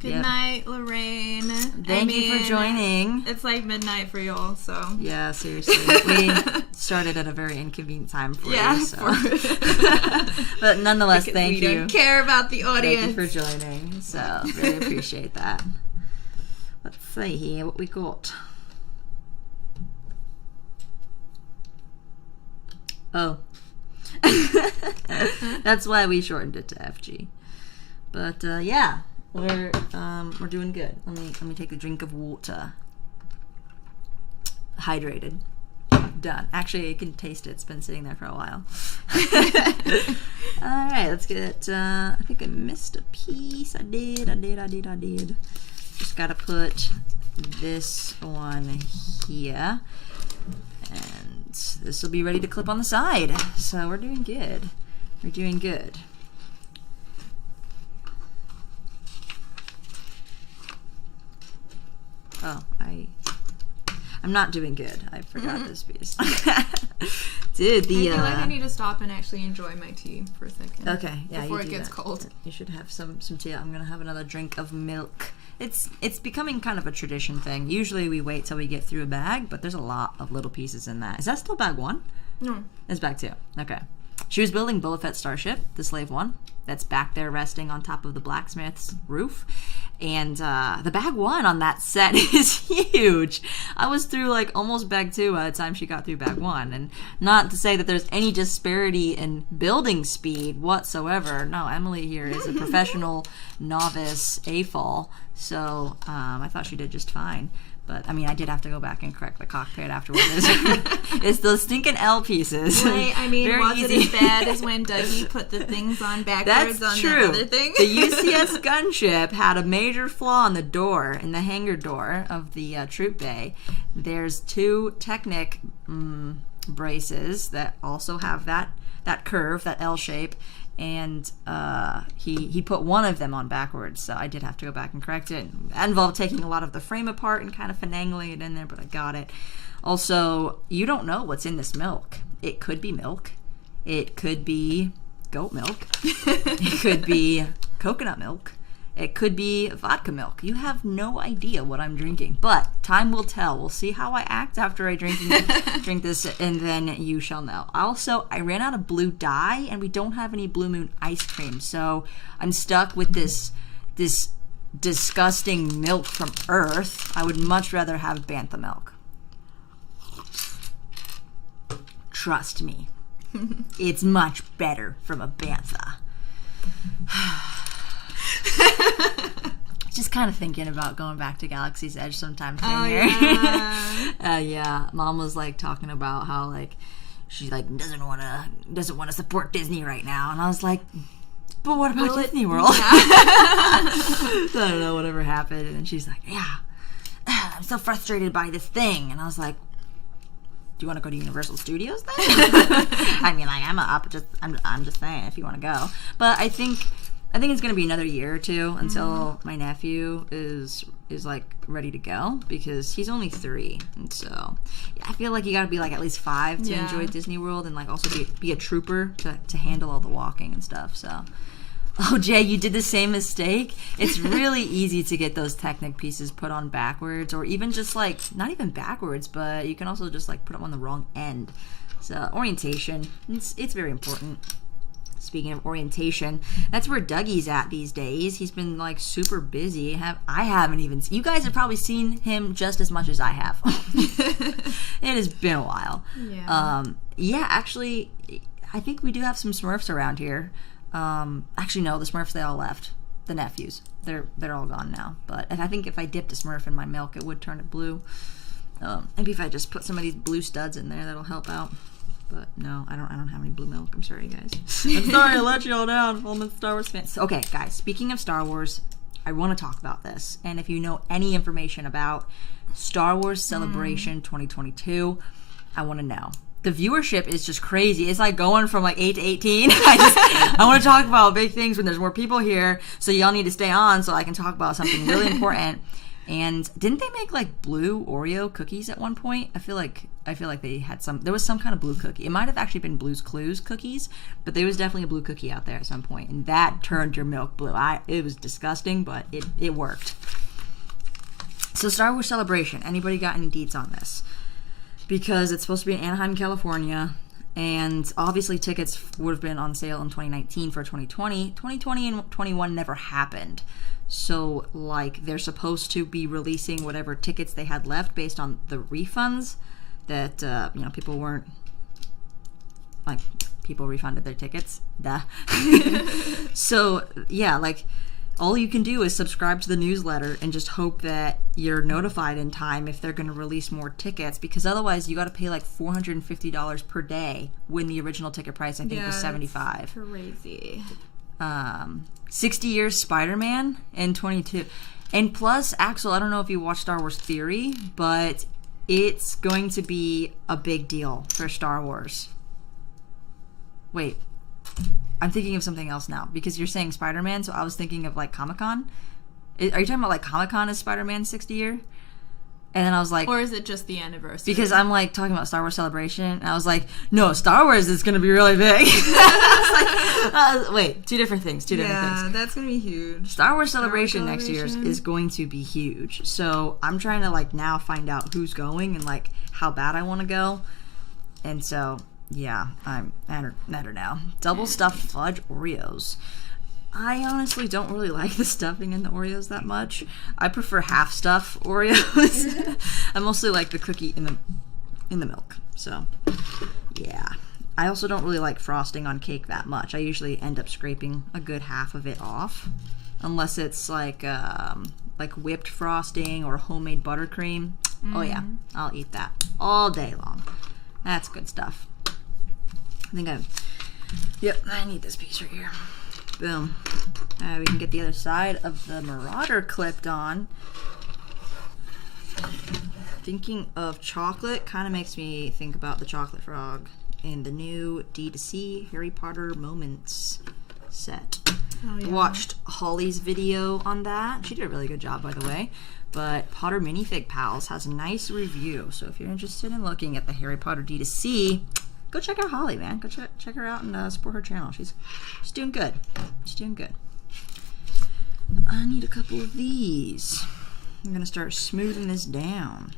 Good night, Lorraine. Thank you for joining. It's like midnight for y'all, so. Yeah, seriously. We started at a very inconvenient time for you. So. But nonetheless, thank you. We don't care about the audience. Thank you for joining. So, really appreciate that. Let's see here what we got. Oh. That's why we shortened it to FG. But, yeah. We're doing good. Let me take a drink of water. Hydrated. Done. Actually, I can taste it. It's been sitting there for a while. All right, let's get. I think I missed a piece. I did. Just gotta put this one here, and this will be ready to clip on the side. So we're doing good. We're doing good. Oh, I'm not doing good. I forgot this piece. Dude, I feel like I need to stop and actually enjoy my tea for a second. Okay, yeah, before it gets cold. You should have some tea. I'm gonna have another drink of milk. It's becoming kind of a tradition thing. Usually we wait till we get through a bag, but there's a lot of little pieces in that. Is that still bag 1? No. It's bag 2. Okay. She was building Boba Fett's starship, the Slave 1, that's back there resting on top of the blacksmith's roof. And the bag 1 on that set is huge. I was through like almost bag 2 by the time she got through bag 1. And not to say that there's any disparity in building speed whatsoever. No, Emily here is a professional novice AFOL. So I thought she did just fine. But, I mean, I did have to go back and correct the cockpit afterwards. It's those stinking L pieces. Wait, I mean, Very was easy. it as bad as when Dougie put the things on backwards That's on true. the other thing? The UCS gunship had a major flaw in the door, in the hangar door of the troop bay. There's 2 Technic braces that also have that curve, that L shape. And he put one of them on backwards, so I did have to go back and correct it. That involved taking a lot of the frame apart and kind of finagling it in there, but I got it. Also, you don't know what's in this milk. It could be milk. It could be goat milk. It could be coconut milk. It could be vodka milk. You have no idea what I'm drinking, but time will tell. We'll see how I act after I drink this, and then you shall know. Also, I ran out of blue dye, and we don't have any Blue Moon ice cream, so I'm stuck with this disgusting milk from Earth. I would much rather have bantha milk. Trust me. It's much better from a bantha. Just kind of thinking about going back to Galaxy's Edge sometime soon here. Yeah. Yeah, Mom was like talking about how like she like doesn't want to support Disney right now, and I was like, but what about Disney World? Yeah. I don't know whatever happened, and she's like, yeah, I'm so frustrated by this thing, and I was like, do you want to go to Universal Studios then? I mean, like I'm just saying if you want to go, but I think it's going to be another year or two until my nephew is like ready to go, because he's only 3, and so yeah, I feel like you got to be like at least 5 to enjoy Disney World, and like also be a trooper to handle all the walking and stuff. So, oh Jay, you did the same mistake. It's really easy to get those Technic pieces put on backwards, or even just like not even backwards, but you can also just like put them on the wrong end. So orientation, it's very important. Speaking of orientation, that's where Dougie's at these days. He's been like super busy. I haven't even. You guys have probably seen him just as much as I have. It has been a while. Yeah. Yeah. Actually, I think we do have some Smurfs around here. Actually, no, the Smurfs, they all left. The nephews, they're all gone now. But I think if I dipped a Smurf in my milk, it would turn it blue. Maybe if I just put some of these blue studs in there, that'll help out. But no, I don't have any blue milk. I'm sorry, guys. I'm sorry I let you all down. I'm a Star Wars fan. So, okay, guys, speaking of Star Wars, I want to talk about this. And if you know any information about Star Wars Celebration 2022, I want to know. The viewership is just crazy. It's like going from like 8 to 18. I want to talk about big things when there's more people here. So y'all need to stay on so I can talk about something really important. And didn't they make like blue Oreo cookies at one point? I feel like they had there was some kind of blue cookie. It might have actually been Blue's Clues cookies, but there was definitely a blue cookie out there at some point, and that turned your milk blue. It was disgusting, but it worked. So Star Wars Celebration, anybody got any deets on this? Because it's supposed to be in Anaheim, California, and obviously tickets would have been on sale in 2019 for 2020. 2020 and 21 never happened. So, like, they're supposed to be releasing whatever tickets they had left based on the refunds that, people weren't, like, people refunded their tickets. Duh. So, yeah, like, all you can do is subscribe to the newsletter and just hope that you're notified in time if they're going to release more tickets, because otherwise you got to pay like $450 per day when the original ticket price, I think, was $75. Crazy. 60 years Spider-Man in 22. And plus, Axel, I don't know if you watched Star Wars Theory, but it's going to be a big deal for Star Wars. Wait. I'm thinking of something else now, because you're saying Spider-Man, so I was thinking of, like, Comic-Con. Are you talking about, like, Comic-Con is Spider-Man's 60 year? And then I was like... Or is it just the anniversary? Because I'm, like, talking about Star Wars Celebration, and I was like, no, Star Wars is going to be really big. Wait, two different things. Yeah, that's going to be huge. Star Wars Celebration next year is going to be huge. So I'm trying to, like, now find out who's going and, like, how bad I want to go. And so... yeah, I'm at her now. Double stuffed fudge Oreos. I honestly don't really like the stuffing in the Oreos that much. I prefer half stuff Oreos. I mostly like the cookie in the milk. So, yeah. I also don't really like frosting on cake that much. I usually end up scraping a good half of it off, unless it's like whipped frosting or homemade buttercream. Oh yeah, I'll eat that all day long. That's good stuff. I need this piece right here. Boom. We can get the other side of the Marauder clipped on. Thinking of chocolate kind of makes me think about the chocolate frog in the new D2C Harry Potter Moments set. Oh, yeah. Watched Holly's video on that. She did a really good job, by the way. But Potter Minifig Pals has a nice review. So if you're interested in looking at the Harry Potter D2C, go check out Holly, man. Go check her out and support her channel. She's doing good. She's doing good. I need a couple of these. I'm going to start smoothing this down.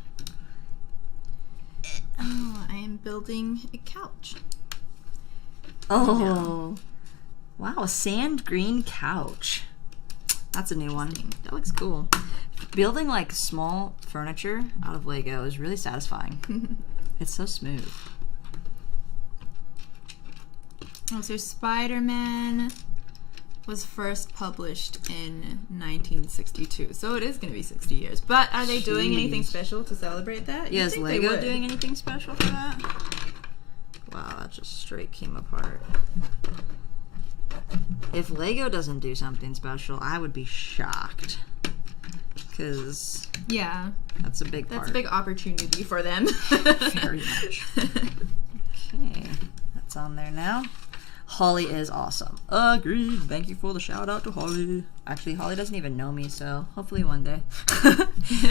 Oh, I am building a couch. Oh. Wow, a sand green couch. That's a new one. That looks cool. Building, like, small furniture out of Lego is really satisfying. It's so smooth. Oh, so Spider-Man was first published in 1962. So it is going to be 60 years. But are they doing anything special to celebrate that? Yeah, is Lego doing anything special for that? Wow, that just straight came apart. If Lego doesn't do something special, I would be shocked. Because... yeah. That's a big part. That's a big opportunity for them. Very much. Okay. That's on there now. Holly is awesome. Agreed. Thank you for the shout out to Holly. Actually, Holly doesn't even know me, so hopefully one day.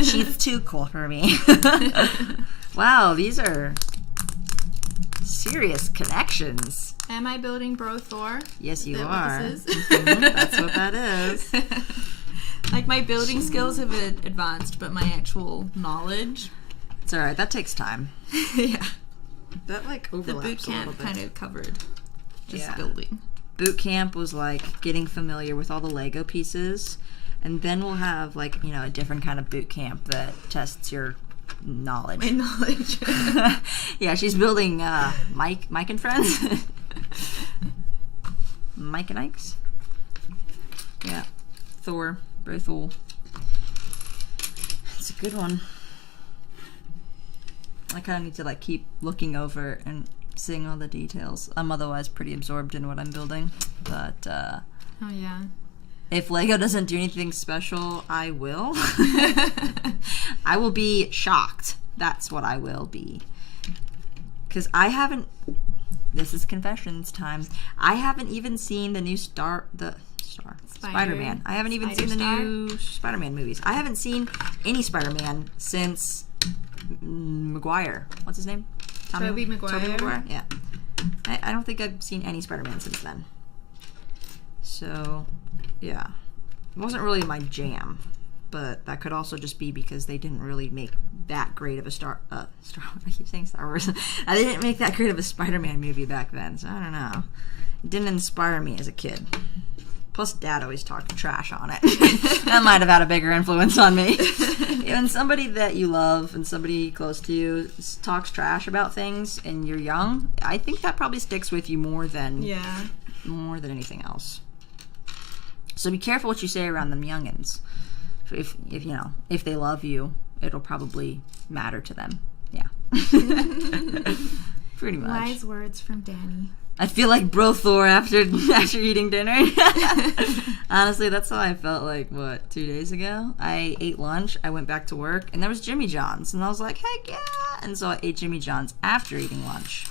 She's too cool for me. Wow, these are serious connections. Am I building Bro Thor? Yes, you are. That's what that is. Like, my building skills have advanced, but my actual knowledge... It's alright, that takes time. Yeah. That, like, overlaps the boot camp a little bit. Kind of covered just building. Boot camp was, like, getting familiar with all the Lego pieces, and then we'll have, like, you know, a different kind of boot camp that tests your knowledge. My knowledge. Yeah, she's building Mike and Friends. Mike and Ike's. Yeah. Thor. Bro Thor. It's a good one. I kind of need to like keep looking over and seeing all the details. I'm otherwise pretty absorbed in what I'm building, but oh yeah. If Lego doesn't do anything special, I will. I will be shocked. That's what I will be. Because I haven't... This is confessions time. I haven't even seen the new Spider-Man. I haven't even seen the new Spider-Man movies. I haven't seen any Spider-Man since Maguire. What's his name? Tobey Maguire? Yeah. I don't think I've seen any Spider-Man since then. So... yeah, it wasn't really my jam, but that could also just be because they didn't really make that great of a I keep saying Star Wars. They didn't make that great of a Spider-Man movie back then, so I don't know. It didn't inspire me as a kid. Plus, Dad always talked trash on it. That might have had a bigger influence on me. When somebody that you love and somebody close to you talks trash about things and you're young, I think that probably sticks with you more than anything else. So be careful what you say around them youngins. If you know, if they love you, it'll probably matter to them. Yeah. Pretty much. Wise words from Danny. I feel like bro Thor after eating dinner. Honestly, that's how I felt like, 2 days ago? I ate lunch, I went back to work, and there was Jimmy John's. And I was like, heck yeah! And so I ate Jimmy John's after eating lunch.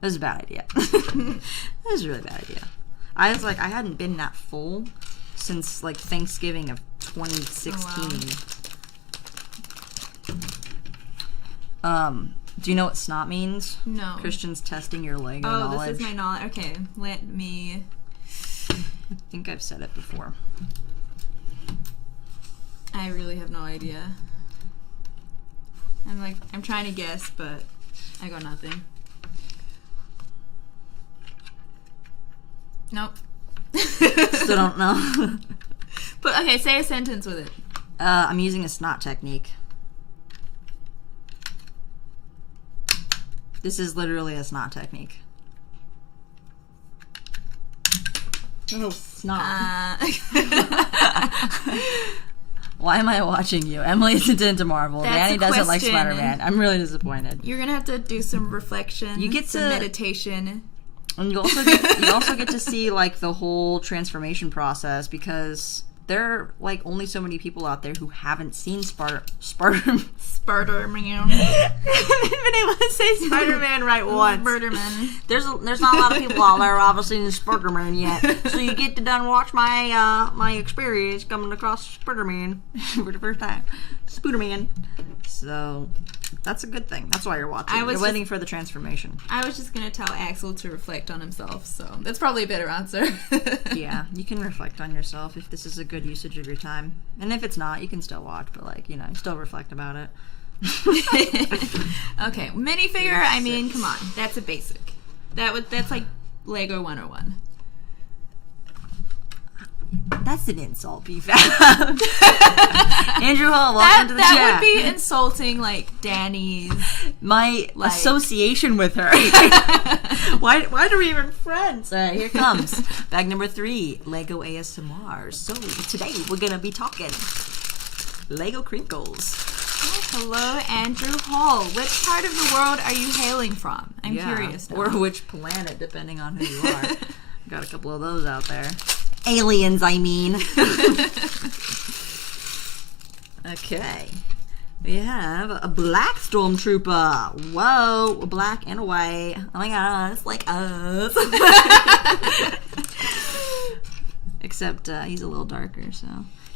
It was a bad idea. It was a really bad idea. I was like, I hadn't been that full since, like, Thanksgiving of 2016. Oh, wow. Do you know what snot means? No. Christian's testing your Lego knowledge. Oh, this is my knowledge. Okay, let me... I think I've said it before. I really have no idea. I'm trying to guess, but I got nothing. Nope. Still don't know. But okay, say a sentence with it. I'm using a snot technique. This is literally a snot technique. Oh, snot. Why am I watching you? Emily isn't into Marvel. Danny doesn't like Spider-Man. I'm really disappointed. You're gonna have to do some reflection. You get some meditation. And you also get to see like the whole transformation process, because there are like only so many people out there who haven't seen Spider-Man. I haven't been able to say Spider-Man right once. Spider-Man. There's not a lot of people out there who haven't seen Spider-Man yet, so you get to done watch my my experience coming across Spider-Man for the first time. Spider-Man. So that's a good thing. That's why you're watching. You're waiting for the transformation. I was just gonna tell Axel to reflect on himself, so that's probably a better answer. Yeah, you can reflect on yourself if this is a good usage of your time, and if it's not, you can still watch, but like, you know, still reflect about it. Okay, minifigure. I mean, come on, that's a basic. That's like Lego 101. That's an insult, B-Fab. Andrew Hall, welcome to the chat. That would be insulting, like, Danny's... My association with her. Why are we even friends? All right, here comes. Bag number 3, Lego ASMR. So, today we're going to be talking Lego crinkles. Oh, hello, Andrew Hall. Which part of the world are you hailing from? I'm curious now. Or which planet, depending on who you are. Got a couple of those out there. Aliens, I mean. Okay. We have a black stormtrooper. Whoa, a black and a white. Oh my god, it's like us. Except he's a little darker, so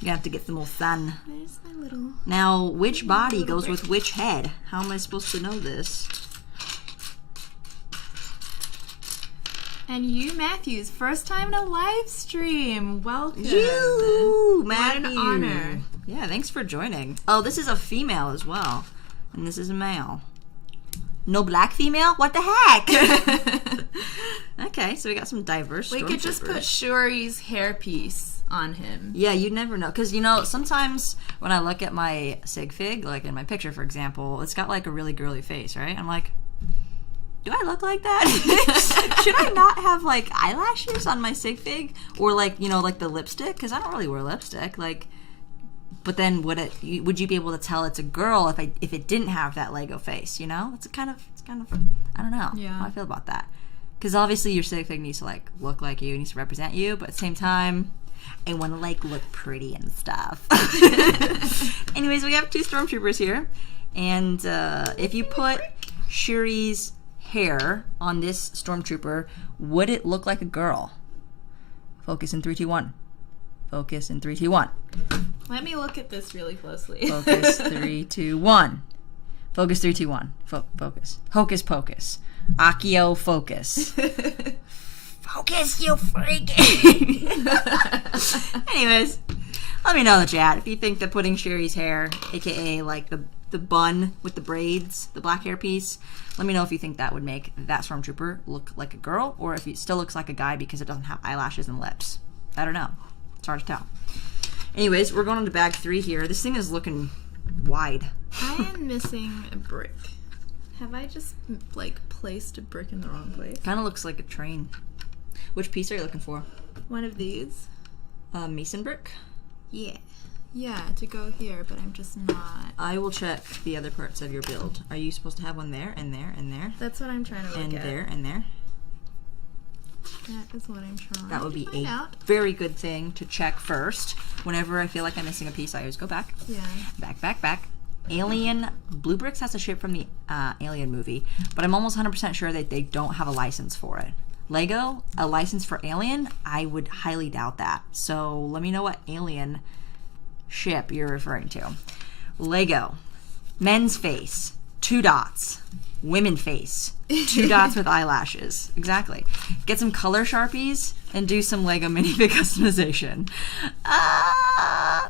you have to get some more sun. There's my little... Now, which body goes with which head? How am I supposed to know this? And you, Matthews, first time in a live stream. Welcome. You, Matthew. What an honor. Yeah, thanks for joining. Oh, this is a female as well. And this is a male. No black female? What the heck? Okay, so we got some diverse We could just put Shuri's hairpiece on him. Yeah, you never know. Because, you know, sometimes when I look at my sig fig, like in my picture, for example, it's got like a really girly face, right? I'm like, do I look like that? Should I not have like eyelashes on my sig fig? Or like, you know, like the lipstick? Because I don't really wear lipstick. Like, But then would you be able to tell it's a girl if it didn't have that Lego face? You know, it's kind of I don't know how I feel about that. Because obviously your stick figure needs to like look like you, needs to represent you, but at the same time, I want to like look pretty and stuff. Anyways, we have 2 stormtroopers here, and if you put Shuri's hair on this stormtrooper, would it look like a girl? Focus in 3, 2, 1. Focus in 3, 2, 1. Let me look at this really closely. Focus 3, 2, 1. Focus 3, 2, 1. Focus. Hocus pocus. Akio focus. Focus, you freaking. Anyways, let me know in the chat if you think that putting Sherry's hair, aka like the bun with the braids, the black hair piece, let me know if you think that would make that stormtrooper look like a girl, or if it still looks like a guy because it doesn't have eyelashes and lips. I don't know. It's hard to tell. Anyways, we're going on to bag 3 here. This thing is looking wide. I am missing a brick. Have I just like placed a brick in the wrong place? Kind of looks like a train. Which piece are you looking for? One of these. Mason brick? Yeah. Yeah, to go here, but I'm just not. I will check the other parts of your build. Are you supposed to have one there, and there, and there? That's what I'm trying to look and at. And there, and there? That is what I'm trying That would be find a out. very good thing to check first. Whenever I feel like I'm missing a piece, I always go back. Yeah. Back. Alien, Blue Bricks has a ship from the Alien movie, but I'm almost 100% sure that they don't have a license for it. Lego, a license for Alien? I would highly doubt that. So let me know what Alien ship you're referring to. Lego, men's face, 2 dots. Women face, 2 dots with eyelashes. Exactly. Get some color Sharpies and do some Lego minifig customization.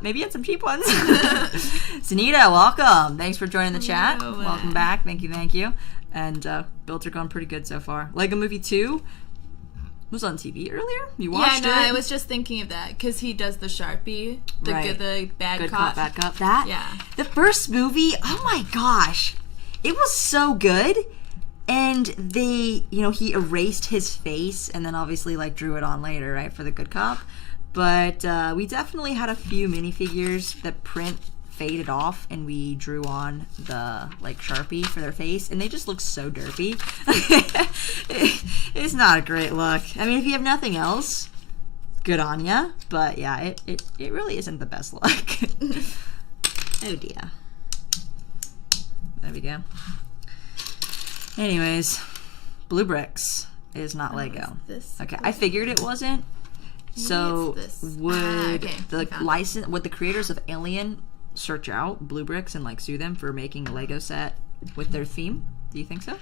Maybe get some cheap ones. Sunita, welcome. Thanks for joining the chat. Welcome back. Thank you. And builds are going pretty good so far. Lego Movie 2 was on TV earlier. You watched it? I was just thinking of that because he does the Sharpie, the bad good cop. Bad cop. That? Yeah. The first movie, oh my gosh. It was so good. And they, he erased his face and then obviously like drew it on later, right, for the good cop. But we definitely had a few minifigures that print faded off and we drew on the like Sharpie for their face and they just look so derpy. It's not a great look. I mean, if you have nothing else, good on ya. But yeah, it really isn't the best look. Oh dear. There we go. Anyways, Blue Bricks is not Lego. Okay, I figured it wasn't. So would the creators of Alien search out Blue Bricks and like sue them for making a Lego set with their theme? Do you think so?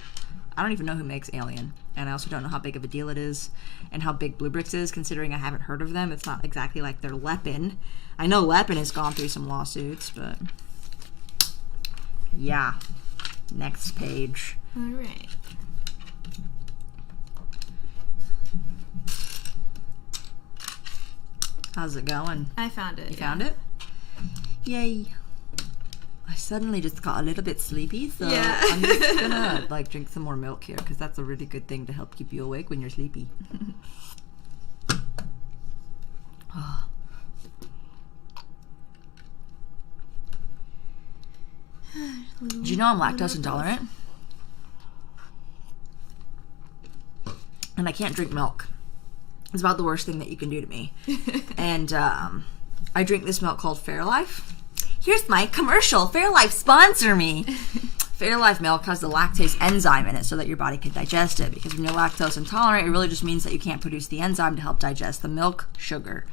I don't even know who makes Alien, and I also don't know how big of a deal it is and how big Blue Bricks is, considering I haven't heard of them. It's not exactly like they're Lepin. I know Lepin has gone through some lawsuits, but yeah. Next page. All right. How's it going? I found it. You found it? Yay. I suddenly just got a little bit sleepy, so I'm just gonna like drink some more milk here because that's a really good thing to help keep you awake when you're sleepy. Oh. Do you know I'm lactose intolerant? And I can't drink milk. It's about the worst thing that you can do to me. And I drink this milk called Fairlife. Here's my commercial. Fairlife, sponsor me. Fairlife milk has the lactase enzyme in it so that your body can digest it. Because when you're lactose intolerant, it really just means that you can't produce the enzyme to help digest the milk sugar.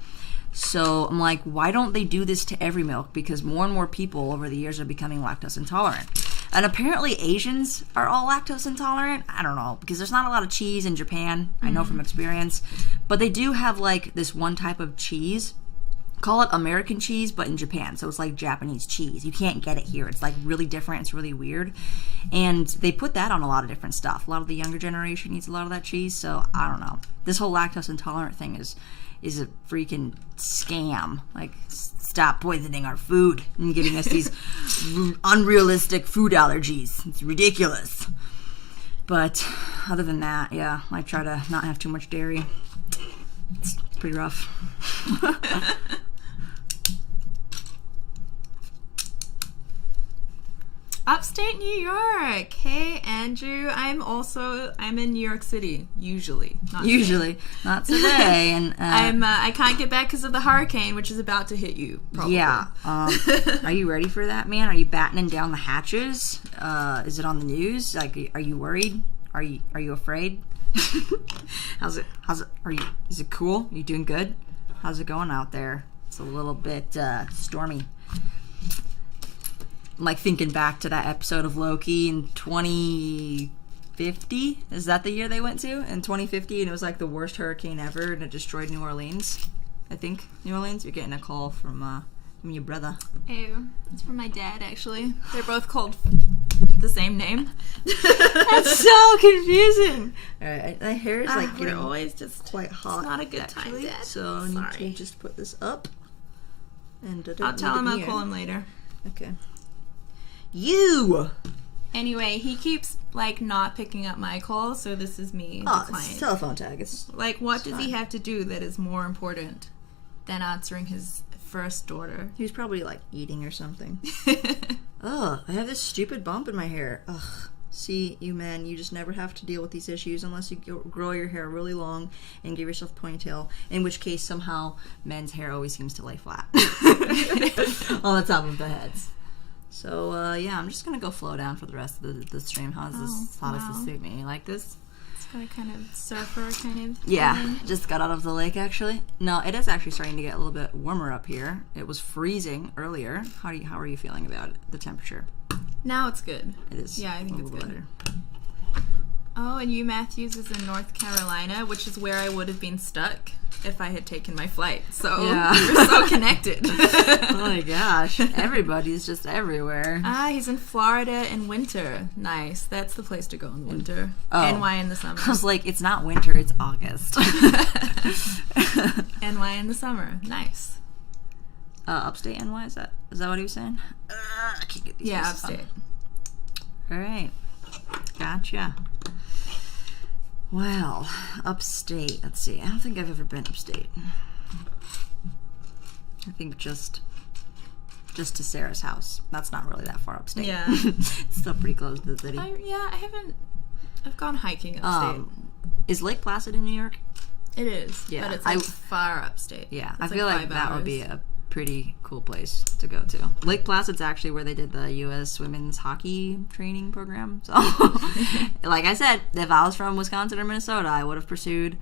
So I'm like, why don't they do this to every milk? Because more and more people over the years are becoming lactose intolerant. And apparently Asians are all lactose intolerant. I don't know, because there's not a lot of cheese in Japan. I know from experience. But they do have like this one type of cheese. Call it American cheese, but in Japan. So it's like Japanese cheese. You can't get it here. It's like really different. It's really weird. And they put that on a lot of different stuff. A lot of the younger generation eats a lot of that cheese. So I don't know. This whole lactose intolerant thing is a freaking scam. Like, stop poisoning our food and giving us these unrealistic food allergies. It's ridiculous. But other than that, yeah, I try to not have too much dairy. It's pretty rough. Upstate New York. Hey, Andrew. I'm in New York City. Usually. Not today. And I can't get back because of the hurricane, which is about to hit you, probably. Yeah. Are you ready for that, man? Are you battening down the hatches? Is it on the news? Like, are you worried? Are you afraid? Is it cool? Are you doing good? How's it going out there? It's a little bit stormy. I'm like thinking back to that episode of Loki in 2050. Is that the year they went to? In 2050, and it was like the worst hurricane ever, and it destroyed New Orleans. I think New Orleans. You're getting a call from your brother. Ew, it's from my dad. Actually, they're both called the same name. That's so confusing. All right, my hair is like we're always just quite hot. It's not a good time, Dad. So I need to just put this up. And I'll tell him. I'll call him later. Okay. You. Anyway, he keeps like not picking up my calls, so this is me, the client. It's telephone tag. It's like, what does he have to do that is more important than answering his first daughter? He was probably like eating or something. Ugh, I have this stupid bump in my hair. Ugh. See, you men, you just never have to deal with these issues unless you grow your hair really long and give yourself a ponytail, in which case somehow men's hair always seems to lay flat on the top of the heads. So, yeah, I'm just going to go flow down for the rest of the stream. How does this suit me? You like this? It's got a kind of surfer kind of Yeah, feeling. just got out of the lake, actually. No, it is actually starting to get a little bit warmer up here. It was freezing earlier. How are you feeling about it, the temperature? Now it's good. It is. Yeah, I think it's good. Better. Oh, and Matthews is in North Carolina, which is where I would have been stuck if I had taken my flight. So yeah. We're so connected. Oh my gosh. Everybody's just everywhere. He's in Florida in winter. Nice. That's the place to go in winter. Oh. NY in the summer. I was like, it's not winter, it's August. NY in the summer. Nice. Upstate NY, is that what he was saying? I can't get these upstate. All right. Gotcha. Well, upstate. Let's see. I don't think I've ever been upstate. I think just to Sarah's house. That's not really that far upstate. Yeah. It's still pretty close to the city. I've gone hiking upstate. Is Lake Placid in New York? It is. Yeah. But it's like far upstate. Yeah. It's I feel like 5 that hours. would be a pretty cool place to go to. Lake Placid's actually where they did the U.S. women's hockey training program. So, like I said, if I was from Wisconsin or Minnesota, I would have pursued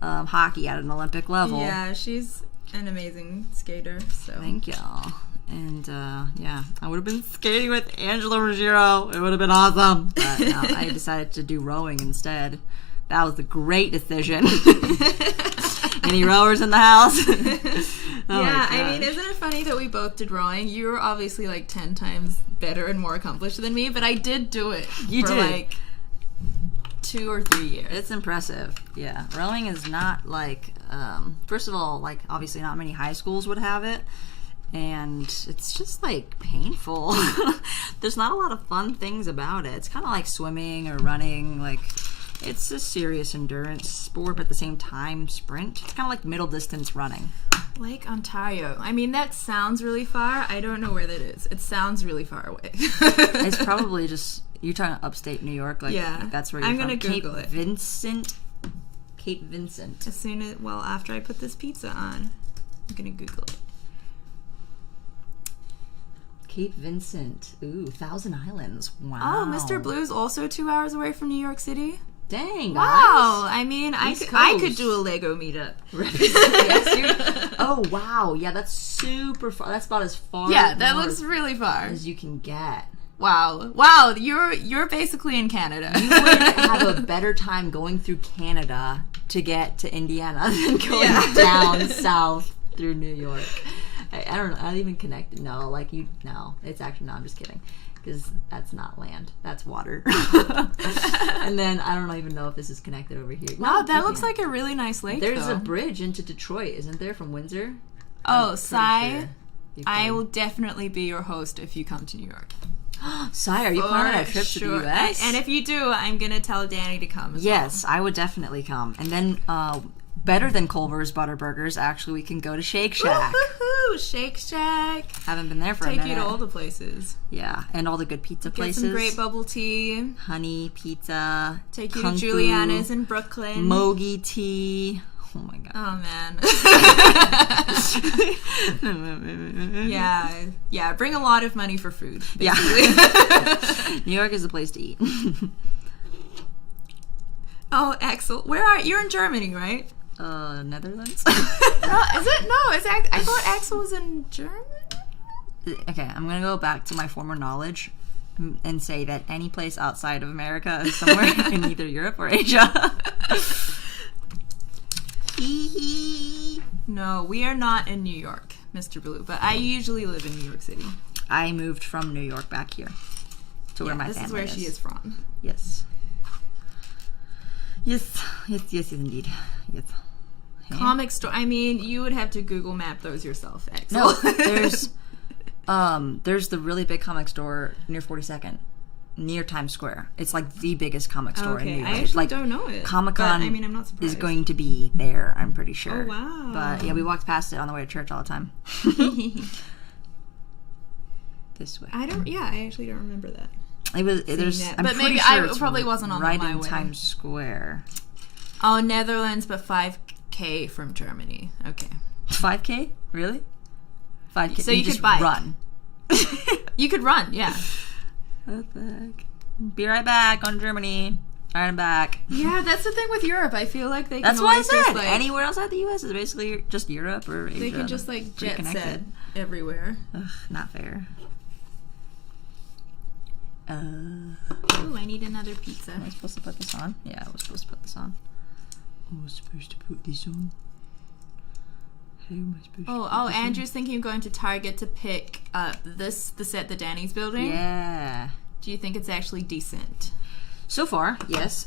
hockey at an Olympic level. Yeah, she's an amazing skater. So thank y'all. And yeah, I would have been skating with Angela Ruggiero. It would have been awesome. But no, I decided to do rowing instead. That was a great decision. Any rowers in the house? Oh yeah, I mean, isn't it funny that we both did rowing? You were obviously like 10 times better and more accomplished than me, but I did do it for like 2 or 3 years. It's impressive. Yeah, rowing is not like, first of all, like obviously not many high schools would have it, and it's just like painful. There's not a lot of fun things about it. It's kind of like swimming or running, like. It's a serious endurance sport, but at the same time, sprint. It's kind of like middle distance running. Lake Ontario. I mean, that sounds really far. I don't know where that is. It sounds really far away. It's probably just, you're talking upstate New York. Like, yeah. That's where you're I'm from. going to Google it. Cape Vincent. After I put this pizza on, I'm going to Google it. Cape Vincent. Ooh, Thousand Islands. Wow. Oh, Mr. Blue's also 2 hours away from New York City? Dang, wow. Guys. I mean, I could do a Lego meetup. Oh, wow. Yeah, that's super far. That's about as far that looks really far. As you can get. Wow, you're basically in Canada. You would have a better time going through Canada to get to Indiana than going down south through New York. I don't know. I don't even connect. No, like you. No, it's actually no. I'm just kidding, because that's not land. That's water. And then I don't even know if this is connected over here. Wow, that looks like a really nice lake. There's a bridge into Detroit, isn't there, from Windsor? Oh, Sai, sure I will definitely be your host if you come to New York. Sai, are you planning a trip to the U.S.? And if you do, I'm gonna tell Danny to come as well. Yes, I would definitely come. And then better than Culver's Butterburgers, actually, we can go to Shake Shack. Woo-hoo-hoo, Shake Shack. Haven't been there for a minute. Take you to all the places. Yeah, and all the good pizza places. Get some great bubble tea. Honey pizza. Take you Kung to Fu, Juliana's in Brooklyn. Mogi tea. Oh my god. Oh man. Yeah. Bring a lot of money for food. Basically. Yeah. New York is the place to eat. Oh, Axel, where are you? You're in Germany, right? Netherlands. No, is it? No, I thought Axel was in Germany. Okay, I'm gonna go back to my former knowledge and say that any place outside of America is somewhere in either Europe or Asia. No, we are not in New York, Mr. Blue, but I usually live in New York City. I moved from New York back here to where my family is. This is where she is from. Yes. Yes, indeed. Yes. Hey. Comic store. I mean, you would have to Google map those yourself, Axel. No, there's the really big comic store near 42nd, near Times Square. It's like the biggest comic store in New York. I actually like, don't know it. Comic-Con I mean, I'm not surprised. is going to be there, I'm pretty sure. Oh, wow. But yeah, we walked past it on the way to church all the time. This way. I actually don't remember that. I'm but pretty maybe sure I it's probably wasn't on right my in way. Times Square. Oh, Netherlands, but 5K from Germany. Okay. 5K? Really? 5K. So you could just bike. Run. You could run, yeah. What the heck? Be right back on Germany. All right, I'm back. Yeah, that's the thing with Europe. I feel like they can That's why I always said just, like, anywhere outside the U.S. is basically just Europe or Asia. they can just like jet set Reconnected. everywhere. Ugh, not fair. Ooh, I need another pizza. Am I supposed to put this on? Yeah, I was supposed to put this on. I was supposed to put this on. How am I supposed to put this Andrew's thinking of going to Target to pick up the set that Danny's building. Yeah. Do you think it's actually decent? So far, yes.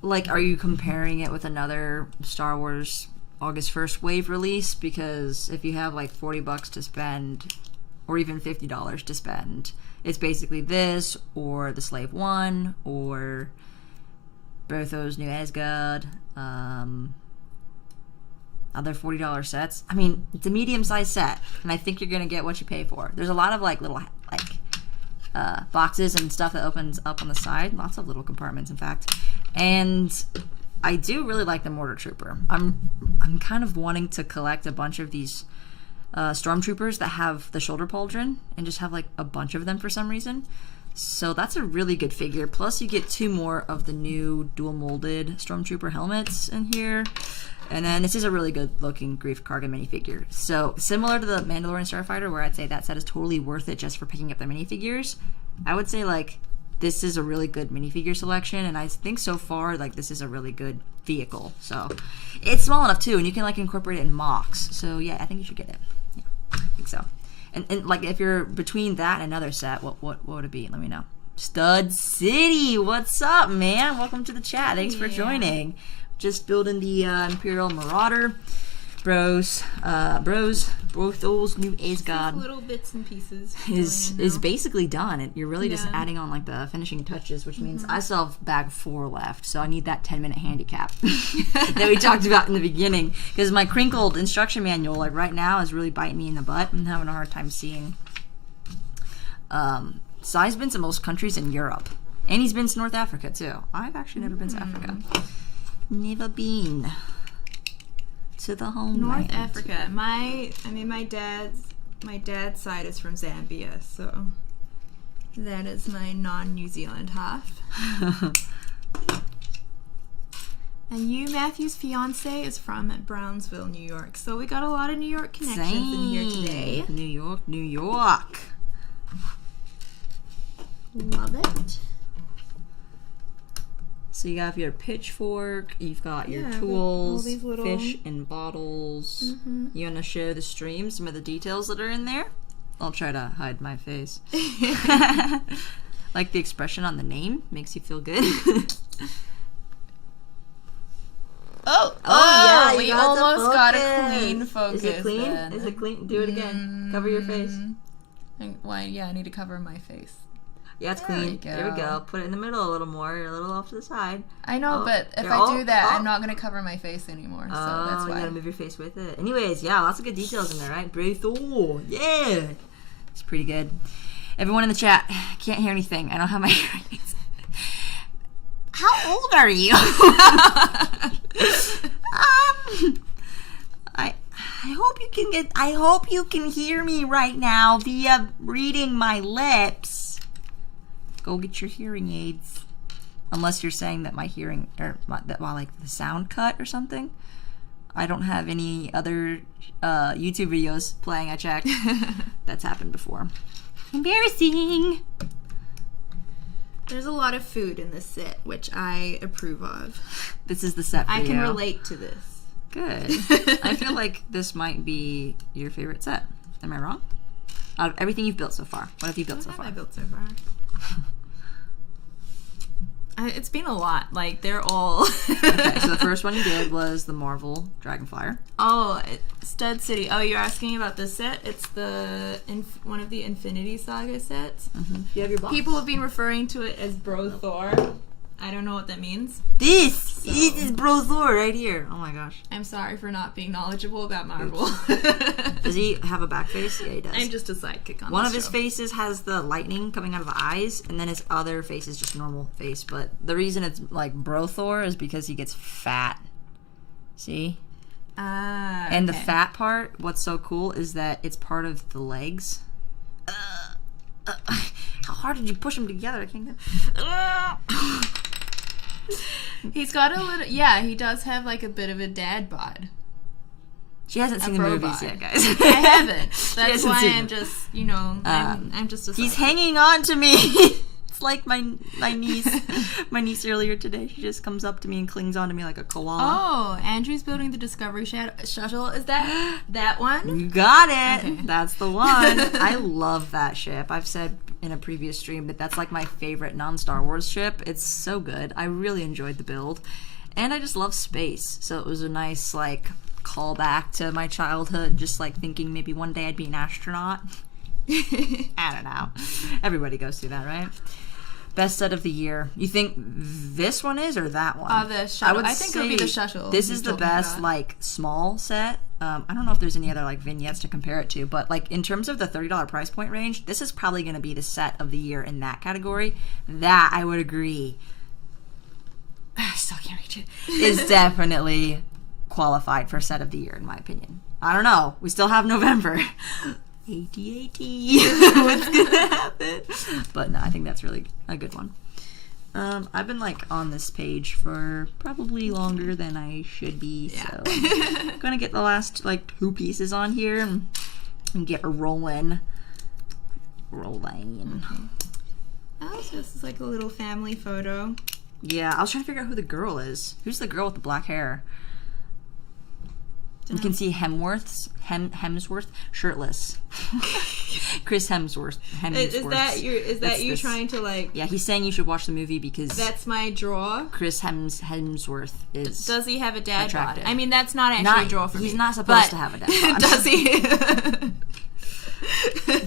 Like, are you comparing it with another Star Wars August 1st wave release? Because if you have like $40 to spend, or even $50 to spend, it's basically this, or the Slave One, or Bertho's New Asgard, other $40 sets. I mean, it's a medium-sized set, and I think you're gonna get what you pay for. There's a lot of like little boxes and stuff that opens up on the side. Lots of little compartments, in fact. And I do really like the Mortar Trooper. I'm kind of wanting to collect a bunch of these stormtroopers that have the shoulder pauldron and just have like a bunch of them for some reason. So that's a really good figure. Plus you get 2 more of the new dual molded stormtrooper helmets in here. And then this is a really good looking Grief Karga minifigure. So similar to the Mandalorian Starfighter, where I'd say that set is totally worth it just for picking up the minifigures, I would say like this is a really good minifigure selection, and I think so far like this is a really good vehicle. So it's small enough too, and you can like incorporate it in mocks. So yeah, I think you should get it. Yeah, I think so. And like if you're between that and another set, what would it be? Let me know. Stud City, what's up, man? Welcome to the chat. Thanks for joining. Just building the Imperial Marauder. Bros, Brothos New Asgard Little bits and pieces is basically done. And you're really just adding on like the finishing touches, which means I still have bag 4 left, so I need that 10-minute handicap that we talked about in the beginning, because my crinkled instruction manual like right now is really biting me in the butt. I'm having a hard time seeing. So I've been to most countries in Europe, and he's been to North Africa too. I've actually never been to Africa. Never been to the homeland. North Africa. My dad's side is from Zambia, so that is my non-New Zealand half. And you, Matthew's fiance, is from Brownsville, New York. So we got a lot of New York connections in here today. New York, New York. Love it. So you got your pitchfork, you've got your tools, all these little fish and bottles. You want to show the stream some of the details that are in there? I'll try to hide my face. Like the expression on the name makes you feel good. Yeah, we almost got a clean focus. Is it clean? Then. Is it clean? Do it again. Cover your face. Why? Yeah, I need to cover my face. Yeah, it's clean. There we go. Put it in the middle a little more. You're a little off to the side. I know, but if I do that, I'm not going to cover my face anymore. So that's why. You gotta move your face with it. Anyways, yeah, lots of good details in there, right? Brave Thor. Yeah. It's pretty good. Everyone in the chat, can't hear anything. I don't have my hearing aids. How old are you? I hope you can get hear me right now via reading my lips. Go get your hearing aids. Unless you're saying that my hearing that like the sound cut or something. I don't have any other YouTube videos playing. I checked. That's happened before. Embarrassing. There's a lot of food in this set, which I approve of. This is the set for you. I can relate to this. Good. I feel like this might be your favorite set. Am I wrong? Out of everything you've built so far, what have you built so far? What have I built so far? It's been a lot. Like, they're all... Okay, so the first one you did was the Marvel Dragonflyer. Oh, Stud City. Oh, you're asking about this set? It's one of the Infinity Saga sets. Mm-hmm. You have your box. People have been referring to it as Bro Thor. I don't know what that means. This is Bro Thor right here. Oh my gosh. I'm sorry for not being knowledgeable about Marvel. Does he have a back face? Yeah, he does. I'm just a sidekick on One this of his show. faces has the lightning coming out of the eyes, and then his other face is just normal face. But the reason it's like Bro Thor is because he gets fat. See? And the fat part, what's so cool is that it's part of the legs. How hard did you push them together? I can't get... He's got a little... Yeah, he does have like a bit of a dad bod. She hasn't seen the movies yet, guys. I haven't. That's why I'm just, I'm just a He's sidekick. hanging on to me. It's like my niece. My niece earlier today, she just comes up to me and clings onto me like a koala. Oh, Andrew's building the Discovery Shuttle. Is that one? You got it. Okay. That's the one. I love that ship. I've said in a previous stream that that's like my favorite non-Star Wars ship. It's so good. I really enjoyed the build. And I just love space. So it was a nice like callback to my childhood, just like thinking maybe one day I'd be an astronaut. I don't know. Everybody goes through that, right? Best set of the year. You think this one is or that one? The shuttle. I think it'll be the shuttle. This is the best, like, small set. I don't know if there's any other, like, vignettes to compare it to, but, like, in terms of the $30 price point range, this is probably going to be the set of the year in that category. That, I would agree, I still can't reach it, is definitely qualified for set of the year, in my opinion. I don't know. We still have November. AT-AT. What's gonna happen? But no, I think that's really a good one. I've been like on this page for probably longer than I should be, so I'm gonna get the last like 2 pieces on here and get a rolling. Oh, so this is like a little family photo. Yeah, I was trying to figure out who the girl is. Who's the girl with the black hair? You can see Hemsworth shirtless. Chris Hemsworth. Is that you trying to like? Yeah, he's saying you should watch the movie because that's my draw. Chris Hemsworth is. Does he have a dad attractive. bod? I mean, that's not actually a draw for me. He's not supposed to have a dad bod. Does he?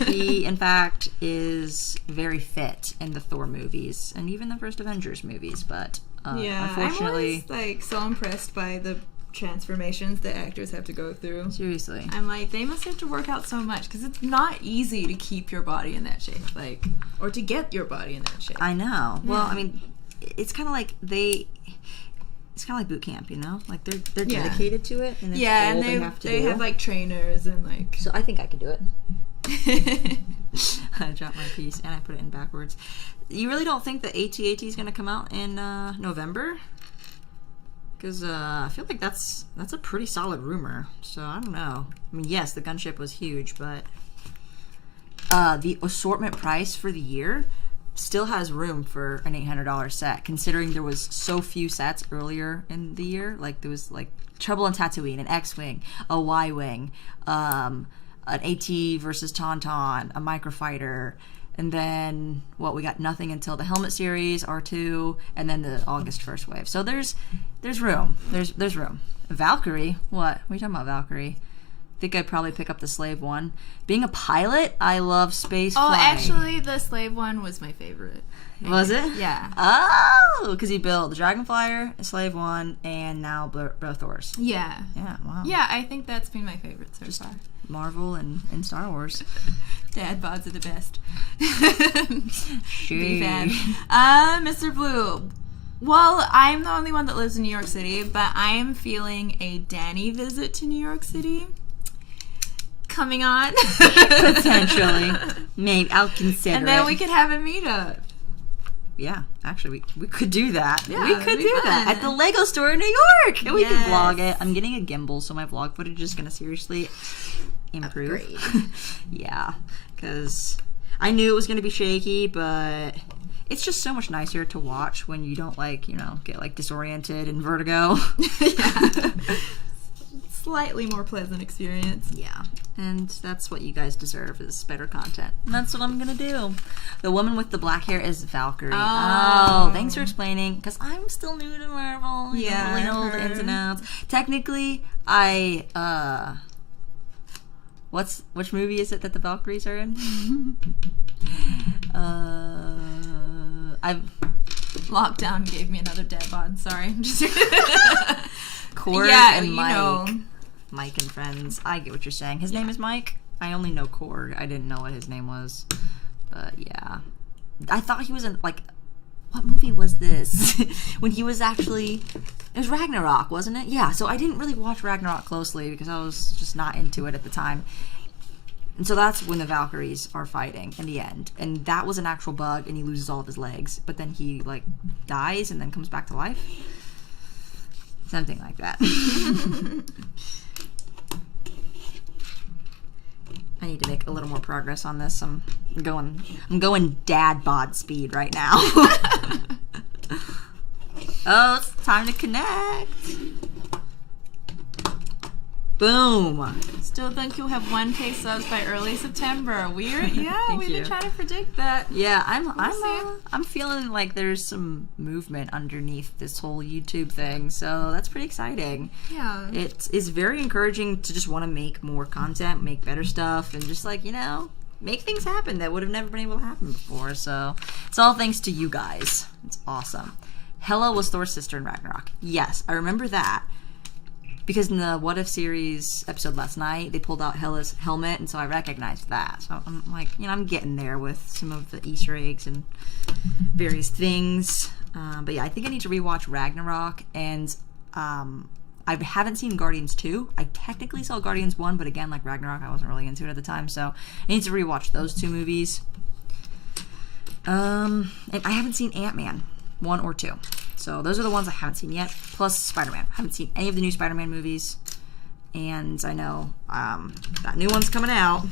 He, in fact, is very fit in the Thor movies and even the first Avengers movies. But unfortunately, I'm always like so impressed by the transformations that actors have to go through. Seriously. I'm like, they must have to work out so much because it's not easy to keep your body in that shape, like, or to get your body in that shape. I know. Yeah. Well, I mean, it's kind of like it's kind of like boot camp, you know? Like they're dedicated to it, and they have like trainers and like. So I think I could do it. I dropped my piece and I put it in backwards. You really don't think that AT-AT is going to come out in November? Because I feel like that's a pretty solid rumor. So I don't know. I mean, yes, the gunship was huge, but the assortment price for the year still has room for an $800 set, considering there was so few sets earlier in the year. Like there was like Trouble in Tatooine, an X-wing, a Y-wing, an AT versus Tauntaun, a microfighter. And then, we got nothing until the Helmet series, R2, and then the August 1st wave. So there's room. There's room. Valkyrie? What are you talking about, Valkyrie? think I'd probably pick up the Slave one. Being a pilot, I love space Oh, flying. actually, the Slave one was my favorite. Was it? Yeah. Oh, because you built the Dragonflyer, a Slave one, and now both Thors. Yeah. Yeah, wow. Yeah, I think that's been my favorite so far. Marvel and Star Wars. Dad bods are the best. Big fan. Mr. Blue. Well, I'm the only one that lives in New York City, but I'm feeling a Danny visit to New York City coming on. Potentially. Maybe I'll consider And then it. we could have a meetup. Yeah, actually, we could do that. Yeah, we could it'd be do that fun. at the Lego store in New York. And we could vlog it. I'm getting a gimbal, so my vlog footage is going to seriously improve. Yeah, because I knew it was going to be shaky, but it's just so much nicer to watch when you don't, like, you know, get, like, disoriented and vertigo. Yeah. Slightly more pleasant experience. Yeah, and that's what you guys deserve, is better content. And that's what I'm gonna do. The woman with the black hair is Valkyrie. Oh, thanks for explaining, because I'm still new to Marvel. Yeah, I don't really know the ins and outs. Technically, which movie is it that the Valkyries are in? Lockdown gave me another dead bod. Sorry. Korg and Mike. Mike and Friends. I get what you're saying. His name is Mike? I only know Korg. I didn't know what his name was. But yeah. I thought he was in, like, what movie was this? When he was actually, it was Ragnarok, wasn't it? Yeah, so I didn't really watch Ragnarok closely because I was just not into it at the time. And so that's when the Valkyries are fighting in the end. And that was an actual bug, and he loses all of his legs. But then he, like, dies and then comes back to life. Something like that. I need to make a little more progress on this. I'm going dad bod speed right now. Oh, it's time to connect. Boom. Still think you'll have 1K subs by early September. We've been trying to predict that. Yeah, I'm feeling like there's some movement underneath this whole YouTube thing, so that's pretty exciting. Yeah. It is very encouraging to just want to make more content, make better stuff, and just, like, you know, make things happen that would have never been able to happen before. So it's all thanks to you guys. It's awesome. Hela was Thor's sister in Ragnarok. Yes, I remember that. Because in the What If series episode last night, they pulled out Hela's helmet, and so I recognized that. So I'm like, you know, I'm getting there with some of the Easter eggs and various things. But yeah, I think I need to rewatch Ragnarok, and I haven't seen Guardians 2. I technically saw Guardians 1, but again, like Ragnarok, I wasn't really into it at the time, so I need to rewatch those two movies. And I haven't seen Ant-Man 1 or 2. So those are the ones I haven't seen yet, plus Spider-Man. I haven't seen any of the new Spider-Man movies, and I know that new one's coming out.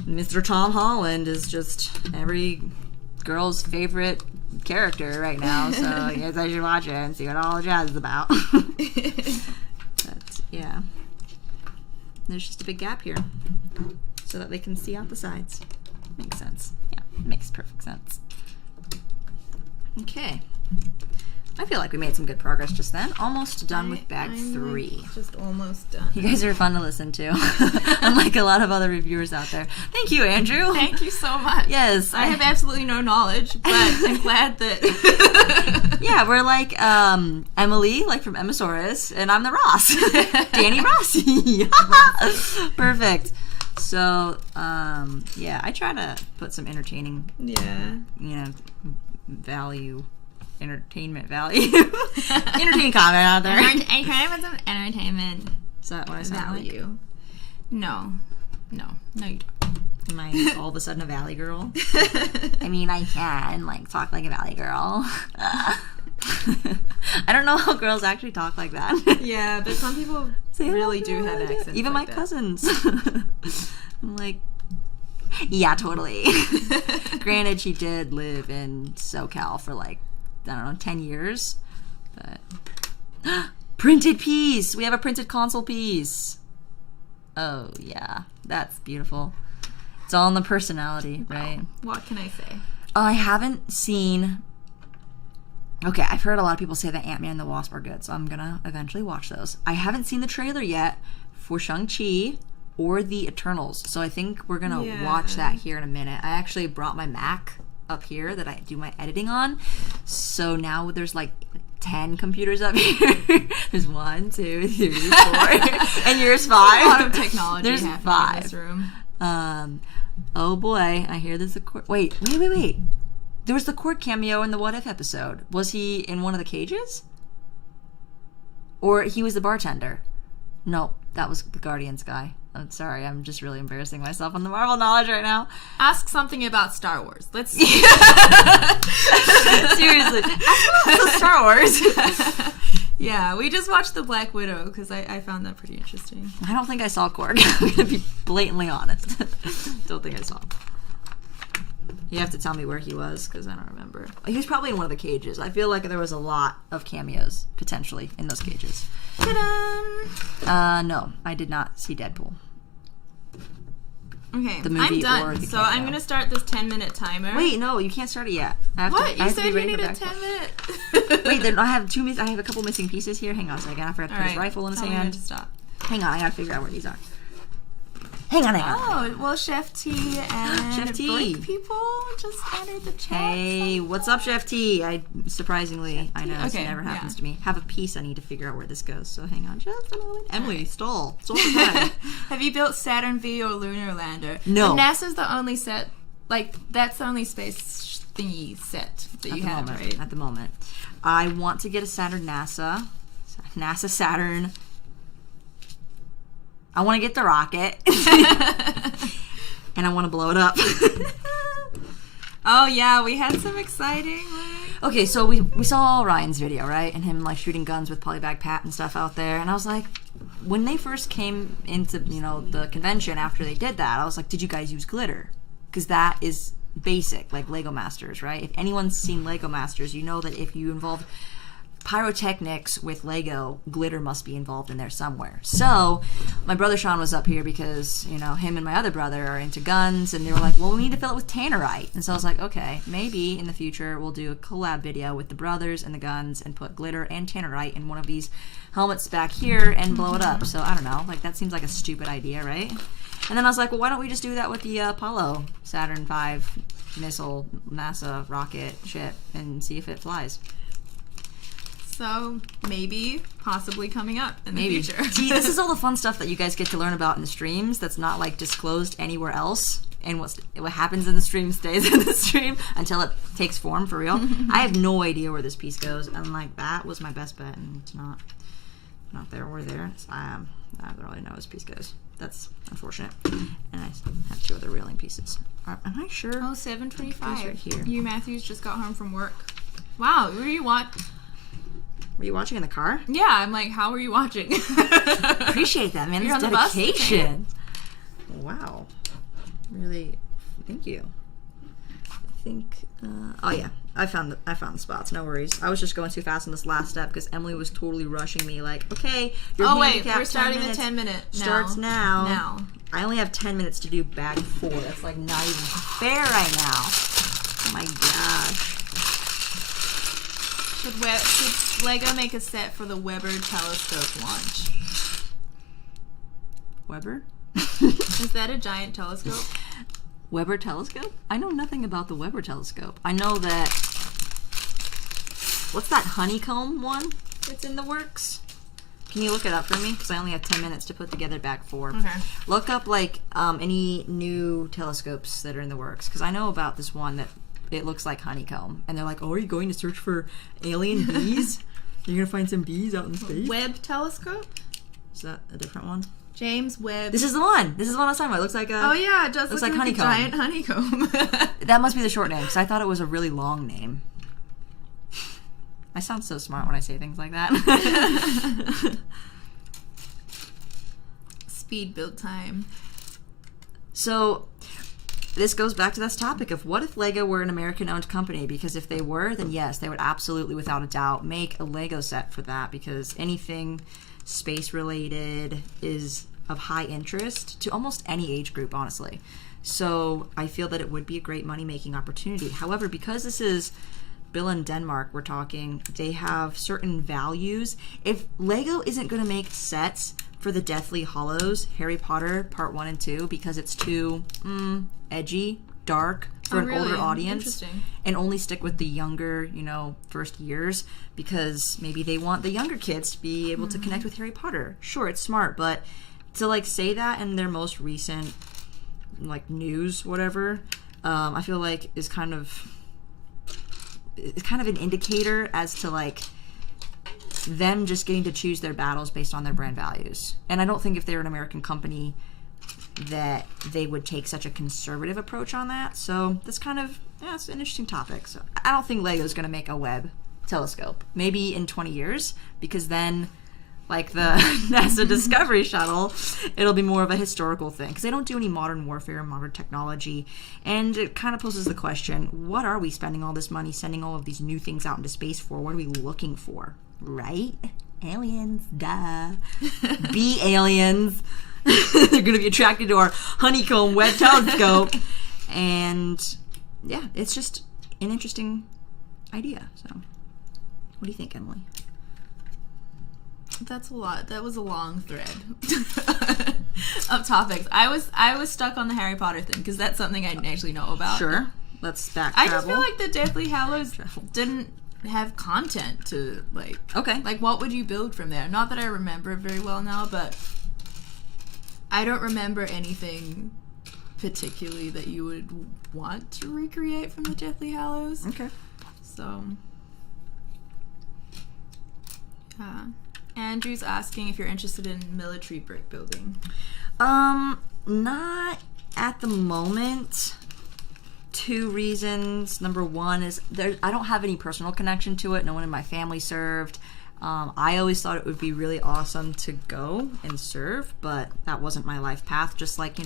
Mr. Tom Holland is just every girl's favorite character right now, so I guess I should watch it and see what all the jazz is about. But yeah, there's just a big gap here so that they can see out the sides. Makes sense. Yeah, it makes perfect sense. Okay. I feel like we made some good progress just then. Almost done with bag 3. Just almost done. You guys are fun to listen to. Unlike a lot of other reviewers out there. Thank you, Andrew. Thank you so much. Yes. I have absolutely no knowledge, but I'm glad that... Yeah, we're like Emily, like from Emmasaurus, and I'm the Ross. Danny Rossi. Perfect. So, yeah, I try to put some entertaining, entertainment value. Entertaining comment out there. I try to put some entertainment Is that what I sound value. like? No, you don't. Am I all of a sudden a valley girl? I mean, I can, like, talk like a valley girl. I don't know how girls actually talk like that. Yeah, but some people really do have accents. Even like my that. cousins. I'm like, yeah, totally. Granted, she did live in SoCal for, like, I don't know, 10 years. But printed piece! We have a printed console piece. Oh, yeah. That's beautiful. It's all in the personality, right? What can I say? I haven't seen Okay, I've heard a lot of people say that Ant-Man and the Wasp are good, so I'm gonna eventually watch those. I haven't seen the trailer yet for Shang-Chi or the Eternals, so I think we're gonna watch that here in a minute. I actually brought my Mac up here that I do my editing on, so now there's like 10 computers up here. There's 1, 2, 3, 4, and yours 5. A lot of technology there's happening 5 in this room. Oh boy, I hear there's a court. Wait. There was the court cameo in the What If episode. Was he in one of the cages? Or he was the bartender? No, that was the Guardians guy. I'm sorry, I'm just really embarrassing myself on the Marvel knowledge right now. Ask something about Star Wars. Let's seriously. Ask about Star Wars. Yeah, we just watched The Black Widow because I found that pretty interesting. I don't think I saw Korg. I'm gonna be blatantly honest. Don't think I saw him. You have to tell me where he was because I don't remember. He was probably in one of the cages. I feel like there was a lot of cameos potentially in those cages. Ta-da! No, I did not see Deadpool. Okay, The movie I'm or done. the So cameo. I'm gonna start this 10-minute timer. Wait, no, you can't start it yet. What? You said you need needed 10 minutes. Wait, then I have a couple missing pieces here. Hang on a second. I forgot to put his rifle in his Tell me when hand. to stop. Hang on, I gotta figure out where these are. Hang on. Oh, well, Chef T and Chef T. Brick people just entered the chat. Hey, what's up, Chef T? I surprisingly, I know this Okay, never happens yeah. to me. Have a piece I need to figure out where this goes. So hang on just a moment. Emily, stall the time. Have you built Saturn V or Lunar Lander? No. NASA's the only set, like, that's the only space thingy set that you have, right? At the moment, I want to get a Saturn NASA Saturn. I want to get the rocket, and I want to blow it up. Oh yeah, we had some exciting. Okay, so we saw Ryan's video, right, and him like shooting guns with Polybag Pat and stuff out there, and I was like, when they first came into the convention after they did that, I was like, did you guys use glitter? Because that is basic, like Lego Masters, right? If anyone's seen Lego Masters, you know that if you involve pyrotechnics with Lego, glitter must be involved in there somewhere. So my brother Sean was up here because him and my other brother are into guns, and they were like, well, we need to fill it with tannerite. And so I was like, okay, maybe in the future we'll do a collab video with the brothers and the guns and put glitter and tannerite in one of these helmets back here and blow it up. So I don't know, like that seems like a stupid idea, right? And then I was like, well, why don't we just do that with the Apollo Saturn V missile NASA rocket ship and see if it flies. So maybe, possibly coming up in the future. See, this is all the fun stuff that you guys get to learn about in the streams that's not like disclosed anywhere else. And what happens in the stream stays in the stream until it takes form for real. I have no idea where this piece goes, and like that was my best bet, and it's not there or there. So I don't really know where this piece goes. That's unfortunate. And I have 2 other reeling pieces. Am I sure? Oh, 7:25. Right here. You Matthews just got home from work. Wow, were you Were you watching in the car? Yeah, I'm like, how were you watching? Appreciate that, man. You're This on the bus? dedication. Wow. Really, thank you. I think. Oh yeah, I found the spots. No worries. I was just going too fast in this last step because Emily was totally rushing me. Like, okay, you're handicapped. We're starting 10 minutes. the 10-minute now. Starts now. Now. I only have 10 minutes to do bag 4. That's like not even fair right now. Oh my gosh. Should Lego make a set for the Weber telescope launch? Weber? Is that a giant telescope? Weber telescope? I know nothing about the Weber telescope. I know that... What's that honeycomb one that's in the works? Can you look it up for me? Because I only have 10 minutes to put together bag 4. Okay. Look up, like, any new telescopes that are in the works. Because I know about this one that it looks like honeycomb. And they're like, oh, are you going to search for alien bees? You're going to find some bees out in space? Webb telescope? Is that a different one? James Webb. This is the one. This is what I was talking about. It looks like a... Oh, yeah, it does looks look like like a giant honeycomb. That must be the short name, because I thought it was a really long name. I sound so smart when I say things like that. Speed build time. So, this goes back to this topic of what if Lego were an American-owned company? Because if they were, then yes, they would absolutely, without a doubt, make a Lego set for that, because anything space-related is of high interest to almost any age group, honestly. So I feel that it would be a great money-making opportunity. However, because this is Bill in Denmark were talking, they have certain values. If Lego isn't going to make sets for the Deathly Hallows, Harry Potter Part 1 and 2, because it's too edgy, dark for an older audience, and only stick with the younger, first years, because maybe they want the younger kids to be able to connect with Harry Potter. Sure, it's smart, but to say that in their most recent news, whatever, I feel like is kind of an indicator as to them just getting to choose their battles based on their brand values. And I don't think if they're an American company that they would take such a conservative approach on that. So that's it's an interesting topic. So I don't think Lego's going to make a Webb telescope. Maybe in 20 years, because then the NASA Discovery Shuttle, it'll be more of a historical thing, because they don't do any modern warfare, modern technology, and it kind of poses the question, what are we spending all this money sending all of these new things out into space for? What are we looking for? Right? Aliens, duh. Be aliens. They're going to be attracted to our honeycomb Webb telescope. And yeah, it's just an interesting idea. So what do you think, Emily? That's a lot. That was a long thread of topics. I was stuck on the Harry Potter thing, because that's something I actually know about. Sure. Let's back I just feel like the Deathly Hallows didn't have content to Okay. What would you build from there? Not that I remember it very well now, but I don't remember anything particularly that you would want to recreate from the Deathly Hallows. Okay. So, Andrew's asking if you're interested in military brick building. Not at the moment. 2 reasons. Number one is I don't have any personal connection to it. No one in my family served. I always thought it would be really awesome to go and serve, but that wasn't my life path. Just like,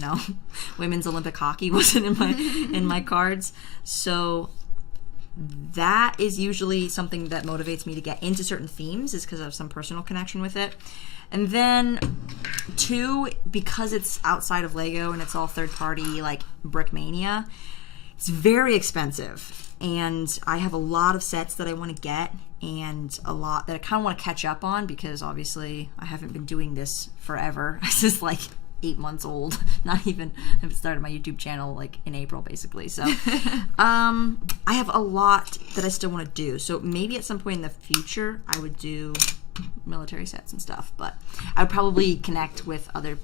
women's Olympic hockey wasn't in my cards. So that is usually something that motivates me to get into certain themes, is because I have some personal connection with it. And then 2, because it's outside of Lego and it's all third party Brickmania, it's very expensive. And I have a lot of sets that I want to get, and a lot that I kind of want to catch up on, because obviously I haven't been doing this forever. This is 8 months old. Not even, I haven't started my YouTube channel in April, basically. So I have a lot that I still want to do. So maybe at some point in the future I would do military sets and stuff, but I would probably connect with other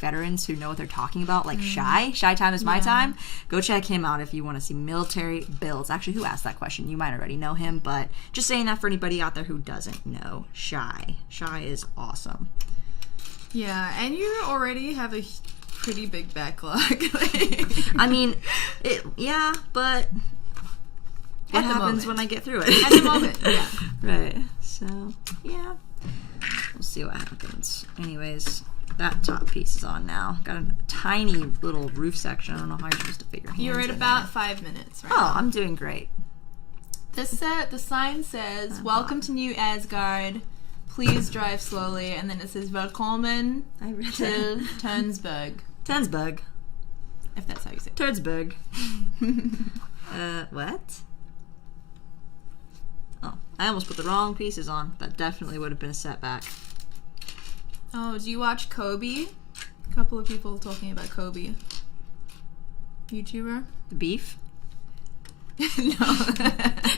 veterans who know what they're talking about, Shy Time is my time. Go check him out if you want to see military builds. Actually, who asked that question? You might already know him, but just saying that for anybody out there who doesn't know. Shy is awesome. Yeah, and you already have a pretty big backlog. I mean, but what happens when I get through it? At the moment, yeah. Right. So, yeah. We'll see what happens. Anyways, that top piece is on now. Got a tiny little roof section. I don't know how you're supposed to fit your hands You're at about 5 minutes right now. I'm doing great. The sign says, "Welcome to New Asgard. Please drive slowly." And then it says, "Velkommen to Turnsburg." Turnsburg. If that's how you say it. Turnsburg. What? Oh, I almost put the wrong pieces on. That definitely would have been a setback. Oh, do you watch Kobe? A couple of people talking about Kobe. YouTuber? The beef? No.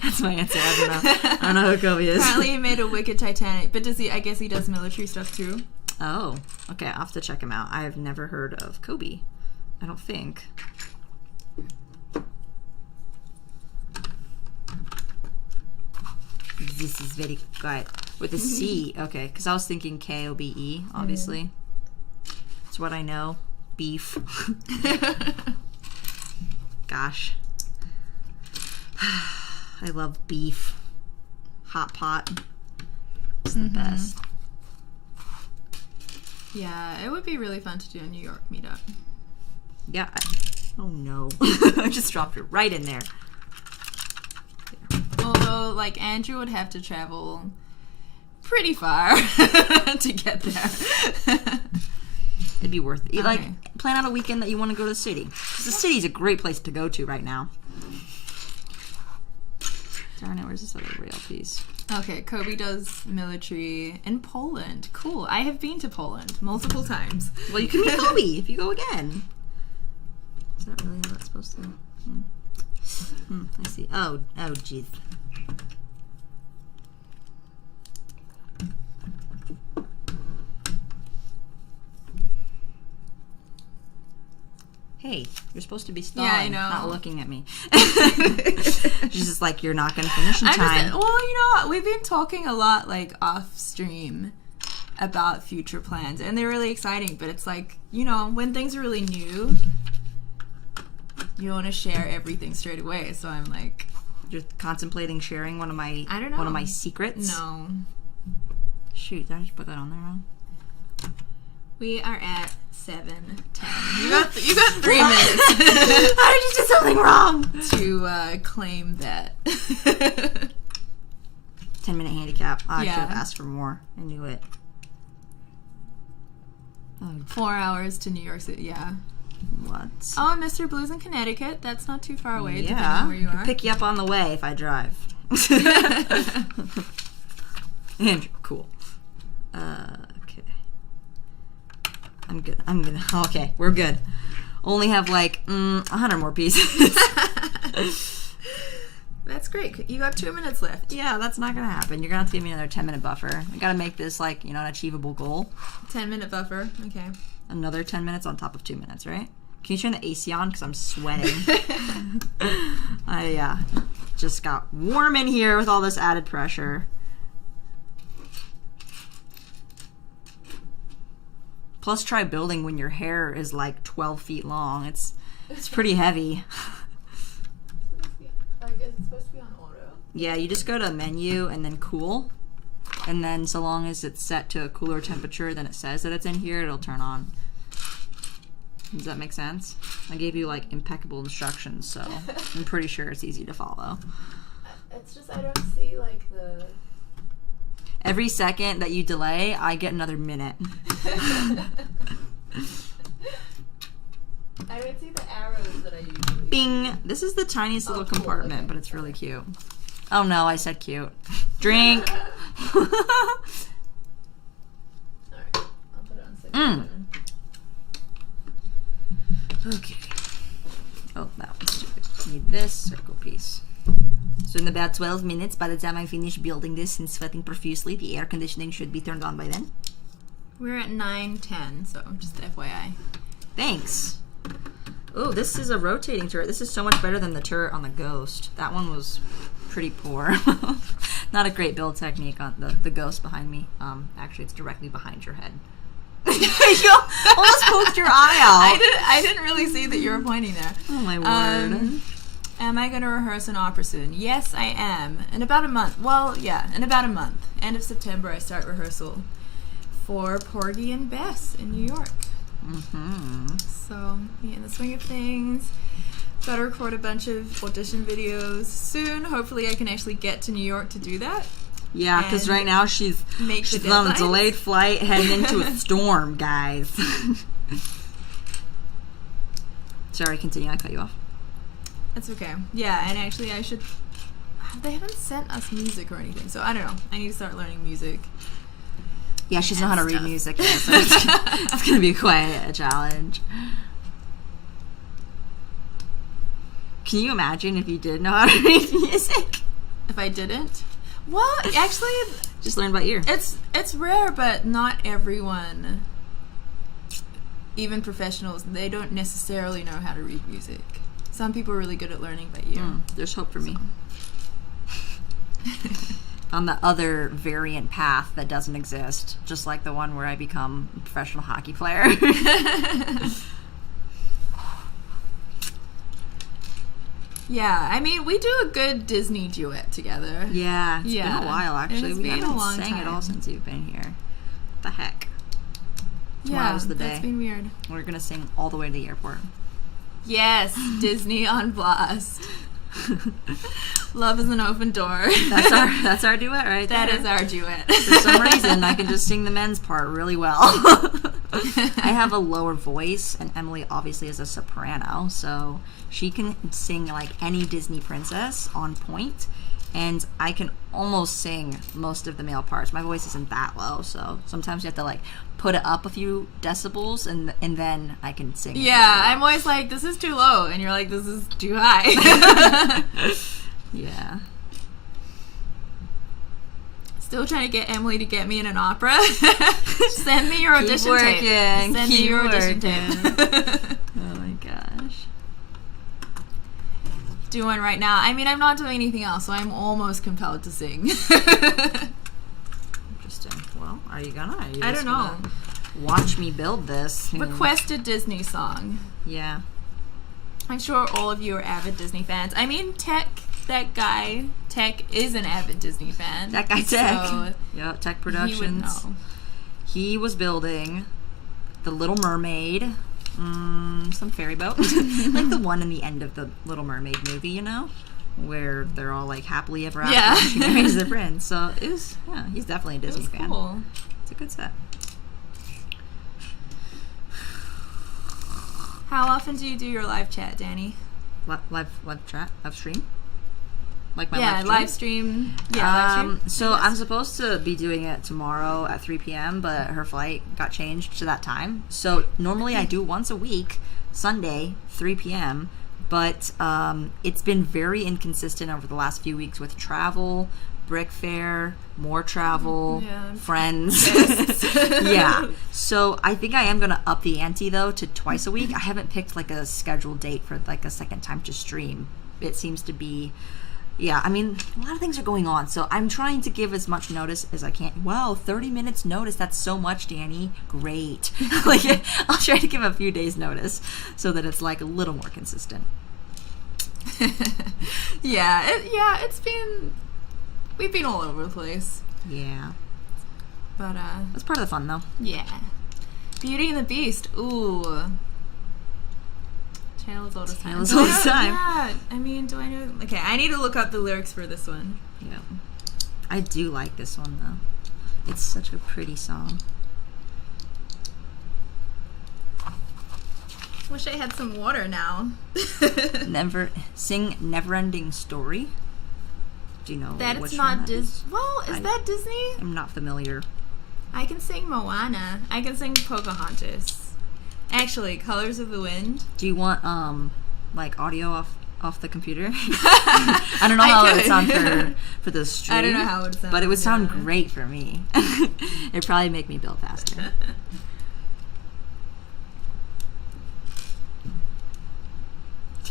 That's my answer. I don't know who Kobe is. Apparently he made a wicked Titanic. But I guess he does military stuff too. Oh, okay. I'll have to check him out. I have never heard of Kobe. I don't think. This is very quiet. With a C. Okay, because I was thinking Kobe, obviously. That's what I know. Beef. Gosh. I love beef. Hot pot. It's the best. Yeah, it would be really fun to do a New York meetup. Yeah. Oh no. I just dropped it right in there. Although, Andrew would have to travel pretty far to get there. It'd be worth it. Okay. Plan out a weekend that you want to go to the city. 'Cause the city's a great place to go to right now. darn it, where's this other rail piece? Okay, Kobe does military in Poland. Cool. I have been to Poland multiple times. Well, you can meet Kobe if you go again. Is that really how that's supposed to... I see. Oh, jeez. Hey, you're supposed to be stalling, Yeah, I know. not looking at me. She's just like, you're not going to finish in time. We've been talking a lot, like, off stream about future plans, and they're really exciting, but it's like, when things are really new, you want to share everything straight away, so I'm like... You're contemplating sharing one of my... I don't know. One of my secrets? No. Shoot, did I just put that on there wrong? We are at 7:10. You got 3 minutes. I just did something wrong! To claim that. 10-minute handicap. Oh, I Yeah. should have asked for more. I knew it. Oh, 4 hours to New York City, yeah. what? Oh, Mr. Blue's in Connecticut. That's not too far away, depending Yeah. on where you are. Pick you up on the way if I drive. Andrew, cool. Okay. I'm good. Okay, we're good. Only have like 100 more pieces. That's great. You got 2 minutes left. Yeah, that's not gonna happen. You're gonna have to give me another 10-minute buffer. I gotta make this like, an achievable goal. 10-minute buffer. Okay. Another 10 minutes on top of 2 minutes, right? Can you turn the AC on? Because I'm sweating. I just got warm in here with all this added pressure. Plus, try building when your hair is like 12 feet long. It's pretty heavy. Like, is it supposed to be on auto? Yeah, you just go to menu and then cool. And then so long as it's set to a cooler temperature than it says that it's in here, it'll turn on. Does that make sense? I gave you like impeccable instructions, so I'm pretty sure it's easy to follow. It's just I don't see like the... Every second that you delay, I get another minute. I don't see the arrows that I usually... Bing! This is the tiniest little cool, compartment, okay. but it's really cute. Oh no, I said cute. Drink! Alright, I'll put it on 6. Okay. Oh, that one's stupid. Need this circle piece. So in about 12 minutes, by the time I finish building this and sweating profusely, the air conditioning should be turned on by then. We're at 9:10, so just FYI. Thanks. Oh, this is a rotating turret. This is so much better than the turret on the Ghost. That one was pretty poor. Not a great build technique on the Ghost behind me. Actually, it's directly behind your head. You almost poked your eye out. I didn't really see that you were pointing there. Oh my word. Am I going to rehearse an opera soon? Yes, I am. In about a month. Well, yeah, in about a month. End of September, I start rehearsal for Porgy and Bess in New York. Mm-hmm. So, be in the swing of things. Got to record a bunch of audition videos soon. Hopefully I can actually get to New York to do that. Yeah, because And right now she's on a delayed flight heading into a storm, guys. Sorry, continue. I cut you off. That's okay. Yeah, and actually I should... They haven't sent us music or anything, so I don't know. I need to start learning music. Yeah, she doesn't know how to read music yet, so it's going to be quite a challenge. Can you imagine if you did know how to read music? If I didn't? Well, actually... Just learn by ear. It's rare, but not everyone, even professionals, they don't necessarily know how to read music. Some people are really good at learning by ear. There's hope for me. On the other variant path that doesn't exist, just like the one where I become a professional hockey player. Yeah, I mean, we do a good Disney duet together. Yeah, it's been a while, actually. It's We been a haven't long sang time. it all since you've been here. What the heck? Tomorrow's the day. That's been weird. We're going to sing all the way to the airport. Yes, Disney on blast. Love is an open door. That's our duet right there. That is our duet. For some reason, I can just sing the men's part really well. I have a lower voice, and Emily obviously is a soprano, so she can sing like any Disney princess on point, and I can almost sing most of the male parts. My voice isn't that low, so sometimes you have to like put it up a few decibels, and then I can sing. Yeah, I'm always like, this is too low, and you're like, this is too high. Yeah. Still trying to get Emily to get me in an opera. Send me your audition tape. Send me your audition tape. Oh my gosh. Do one right now. I mean, I'm not doing anything else, so I'm almost compelled to sing. Interesting. Well, are you gonna? Are you I just don't know. gonna watch me build this. Request a Disney song. Yeah. I'm sure all of you are avid Disney fans. I mean, that guy, Tech, is an avid Disney fan. That guy, Tech. So Yeah, Tech Productions. he would know. He was building The Little Mermaid, some ferry boat, like the one in the end of the Little Mermaid movie, you know, where they're all like happily ever after. Yeah. And she marries their prince. So it was, yeah, he's definitely a Disney fan. Cool. It's a good set. How often do you do your live chat, Danny? Live chat, live stream. Like my live live stream. stream. Yeah, live stream. So I'm supposed to be doing it tomorrow at 3 p.m., but her flight got changed to that time. So normally I do once a week, Sunday, 3 p.m., but it's been very inconsistent over the last few weeks with travel, Brick Fair, more travel, friends. Yeah. So I think I am going to up the ante, though, to twice a week. I haven't picked, like, a scheduled date for, like, a second time to stream. It seems to be... Yeah, I mean, a lot of things are going on, so I'm trying to give as much notice as I can. Wow, 30 minutes notice, that's so much, Danny. Great. Like, I'll try to give a few days notice so that it's, like, a little more consistent. It's been... We've been all over the place. Yeah. But, That's part of the fun, though. yeah. Beauty and the Beast. Ooh. Tale as old as time. Tale as old as time. Yeah. I mean, do I know? Okay, I need to look up the lyrics for this one. Yeah. I do like this one, though. It's such a pretty song. Wish I had some water now. Sing Neverending Story. Do you know That which is one not that is? Disney. Well, is that Disney? I'm not familiar. I can sing Moana. I can sing Pocahontas. Actually, Colors of the Wind. Do you want like audio off the computer? I don't know how it would sound for the stream. I don't know how it would sound. But it would sound great for me. It'd probably make me build faster.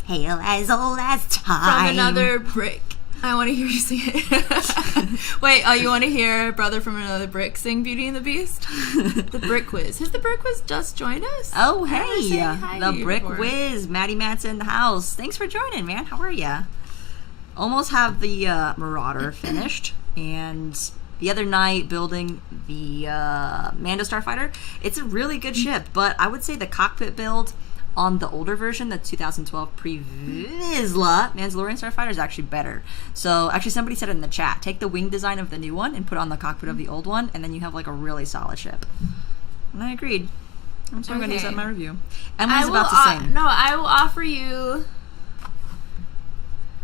Tale as old as time. From Another Brick. I want to hear you sing it. Wait, you want to hear Brother from Another Brick sing Beauty and the Beast? The Brick Quiz. Has the Brick Quiz just joined us? Oh, hey. The Brick before. Whiz. Maddie Matt's in the house. Thanks for joining, man. How are ya? Almost have the Marauder finished. And the other night, building the Mando Starfighter. It's a really good ship, but I would say the cockpit build on the older version, the 2012 pre-Vizsla Mandalorian Starfighter, is actually better. So actually somebody said it in the chat, take the wing design of the new one and put it on the cockpit of the old one, and then you have like a really solid ship. And I agreed. I'm going to use that in my review. Emily's about to sing. No, I will offer you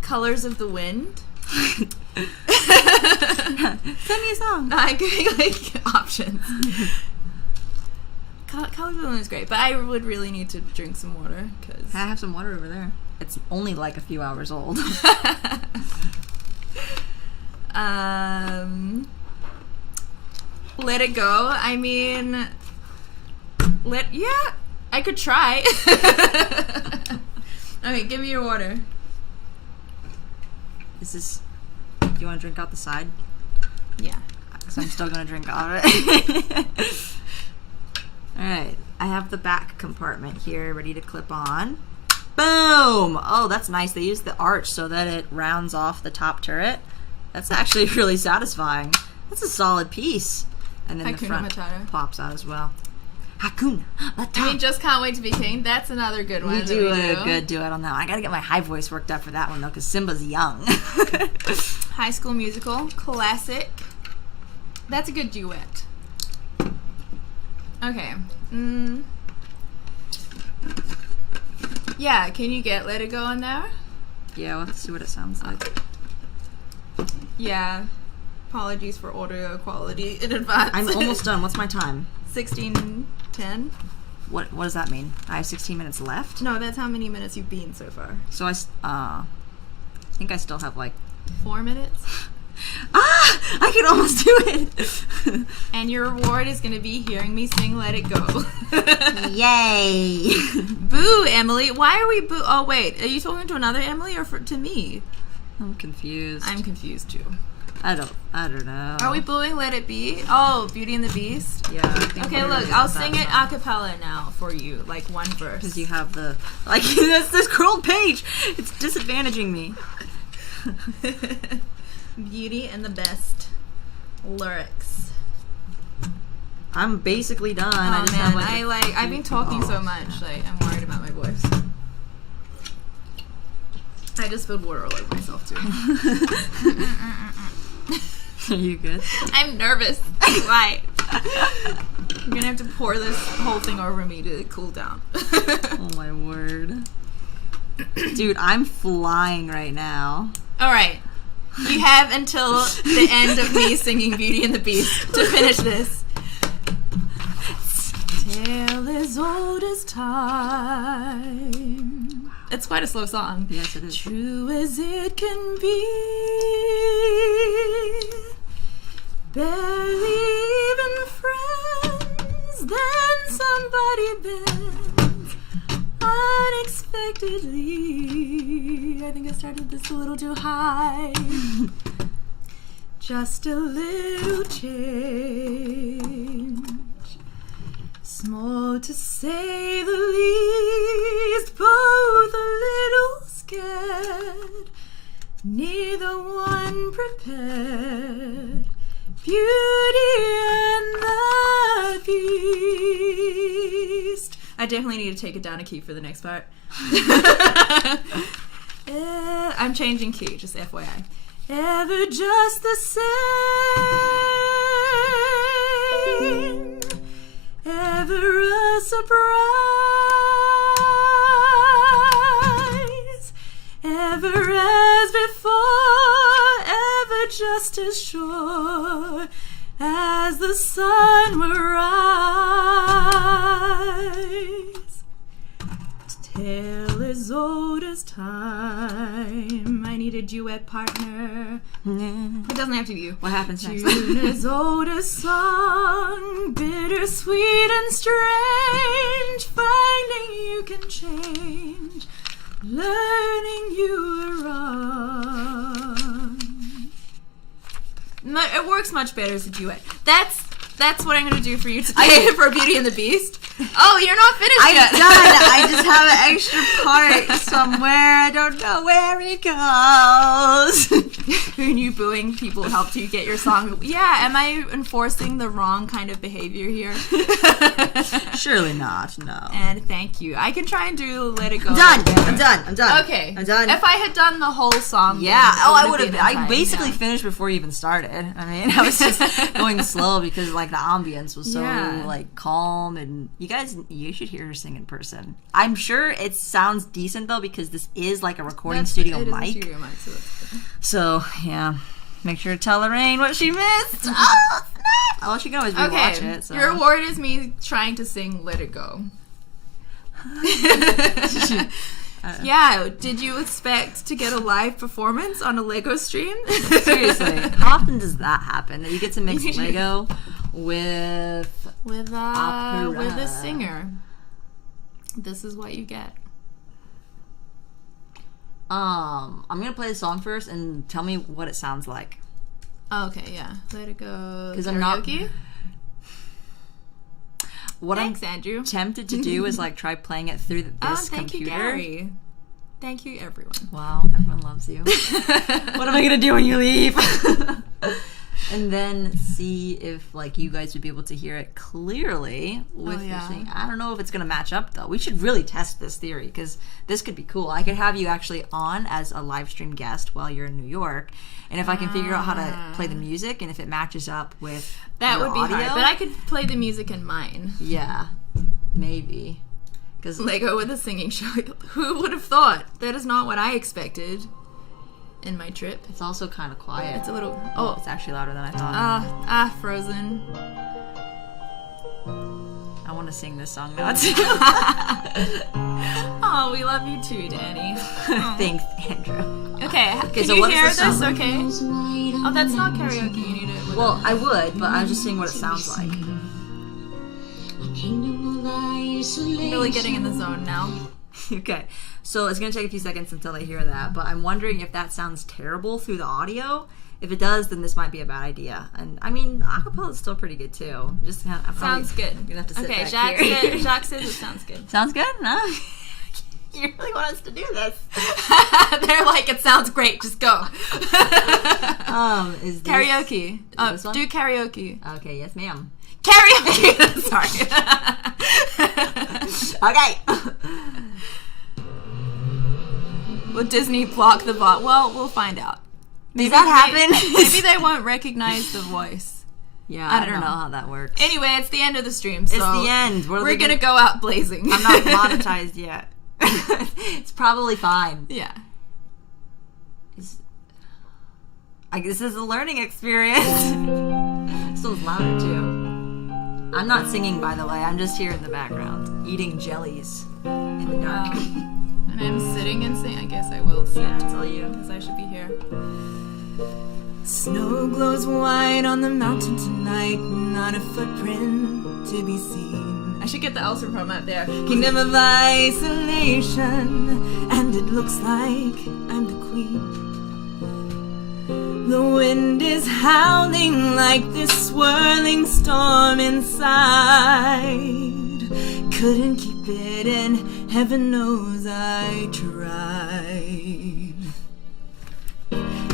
Colors of the Wind. Send me a song. No, I'm giving like options. Colors of the Wind is great, but I would really need to drink some water. I have some water over there. It's only like a few hours old. Let It Go. I mean, I could try. Okay, give me your water. Do you want to drink out the side? Yeah. Because I'm still going to drink out of it. Alright, I have the back compartment here ready to clip on. Boom! Oh, that's nice. They use the arch so that it rounds off the top turret. That's actually really satisfying. That's a solid piece. And then Hakuna the front Matata. pops out as well. Hakuna Matata. I mean, Just Can't Wait to Be King. That's another good one. We do a good duet on that one. I gotta get my high voice worked up for that one, though, because Simba's young. High School Musical. Classic. That's a good duet. Okay. Yeah, can you get Let It Go on there? Yeah, we'll have to see what it sounds like. Yeah. Apologies for audio quality in advance. I'm almost done. What's my time? 16:10. What does that mean? I have 16 minutes left? No, that's how many minutes you've been so far. So I think I still have like 4 minutes. I can almost do it. And your reward is going to be hearing me sing Let It Go. Yay. Boo, Emily. Why are we boo? Oh, wait. Are you talking to another Emily or to me? I'm confused. I'm confused too. I don't know. Are we booing Let It Be? Oh, Beauty and the Beast? Yeah. I think Okay, look. I'll sing it a cappella now for you. Like one verse. Because you have the... Like, that's this scrolled page. It's disadvantaging me. Beauty and the Beast lyrics. I'm basically done. Oh, I just man. have I've been talking so much. Like, I'm worried about my voice. I just spilled water all over myself, too. Are you good? I'm nervous. Why? I'm gonna have to pour this whole thing over me to cool down. Oh my word. Dude, I'm flying right now. Alright. You have until the end of me singing Beauty and the Beast to finish this. Tale as old as time. It's quite a slow song. Yes, it is. True as it can be. Barely even friends. Then somebody bends unexpectedly. I think I started this a little too high. Just a little change. Small to say the least, both a little scared, neither one prepared. Beauty and the Beast. I definitely need to take it down a key for the next part. I'm changing key, just FYI. Ever just the same. Ever a surprise, ever as before, ever just as sure as the sun will rise. Tale as old as time. I need a duet partner. It doesn't have to be you. What happens next? Tune as old as song, bittersweet and strange, finding you can change, learning you were wrong. It works much better as a duet. That's what I'm going to do for you today for Beauty and the Beast. Oh, you're not finished yet. I'm done. I just have an extra part somewhere. I don't know where it goes. When you booing people helped you get your song. Yeah, am I enforcing the wrong kind of behavior here? Surely not, no. And thank you. I can try and do Let It Go. I'm done. Okay. I'm done. If I had done the whole song, yeah. then I would have. been I time, basically yeah. finished before you even started. I mean, I was just going slow because like the ambience was so like calm, and you should hear her sing in person. I'm sure it sounds decent though because this is like a recording studio It is mic. a studio mic, so that's good. So yeah, make sure to tell Lorraine what she missed. Oh snap! Oh, she can always rewatch it. So. Your award is me trying to sing Let It Go. Yeah, did you expect to get a live performance on a Lego stream? Seriously, how often does that happen? That you get to mix Lego with opera. With a singer. This is what you get. I'm gonna play the song first and tell me what it sounds like. Oh, okay, yeah. Let It Go. Because I'm not. What Thanks, I'm Andrew. tempted to do is like try playing it through this thank computer. you, Gary. Thank you, everyone. Wow, everyone loves you. What am I gonna do when you leave? And then see if like you guys would be able to hear it clearly with your singing. I don't know if it's gonna match up though. We should really test this theory because this could be cool. I could have you actually on as a live stream guest while you're in New York, and if I can figure out how to play the music and if it matches up with that your would be audio, hard, but I could play the music in mine. Yeah, maybe. Because Lego with a singing show. Who would have thought? That is not what I expected. in my trip. It's also kind of quiet. It's a little... Oh, it's actually louder than I thought. Frozen. I want to sing this song now, too. Oh, we love you too, Danny. Thanks, Andrew. Okay, can so you what is hear the this? song? Okay. Oh, that's not karaoke. You need it. Well, I would, but I was just seeing what it sounds like. I'm really getting in the zone now. Okay, so it's going to take a few seconds until they hear that, but I'm wondering if that sounds terrible through the audio. If it does, then this might be a bad idea. And, I mean, acapella is still pretty good, too. Just sounds good. You're going to have to sit okay, back here. Jacques says it sounds good. Sounds good? No? You really want us to do this? They're like, it sounds great. Just go. Is this, karaoke. This one? Do karaoke. Okay, yes, ma'am. Karaoke. Sorry. Okay. Will Disney block the bot? Well, we'll find out. Does that happen? Maybe they won't recognize the voice. Yeah, I don't know how that works. Anyway, it's the end of the stream. So it's the end. We're gonna go out blazing. I'm not monetized yet. It's probably fine. Yeah. This is a learning experience. Still louder too. I'm not singing, by the way. I'm just here in the background, eating jellies in the dark. And I'm sitting and singing. I guess I will sit. Yeah, it's all you. Because I should be here. Snow glows white on the mountain tonight, not a footprint to be seen. I should get the Elsa from up there. Kingdom of isolation, and it looks like I'm the queen. The wind is howling like this swirling storm inside. Couldn't keep it in, heaven knows I tried.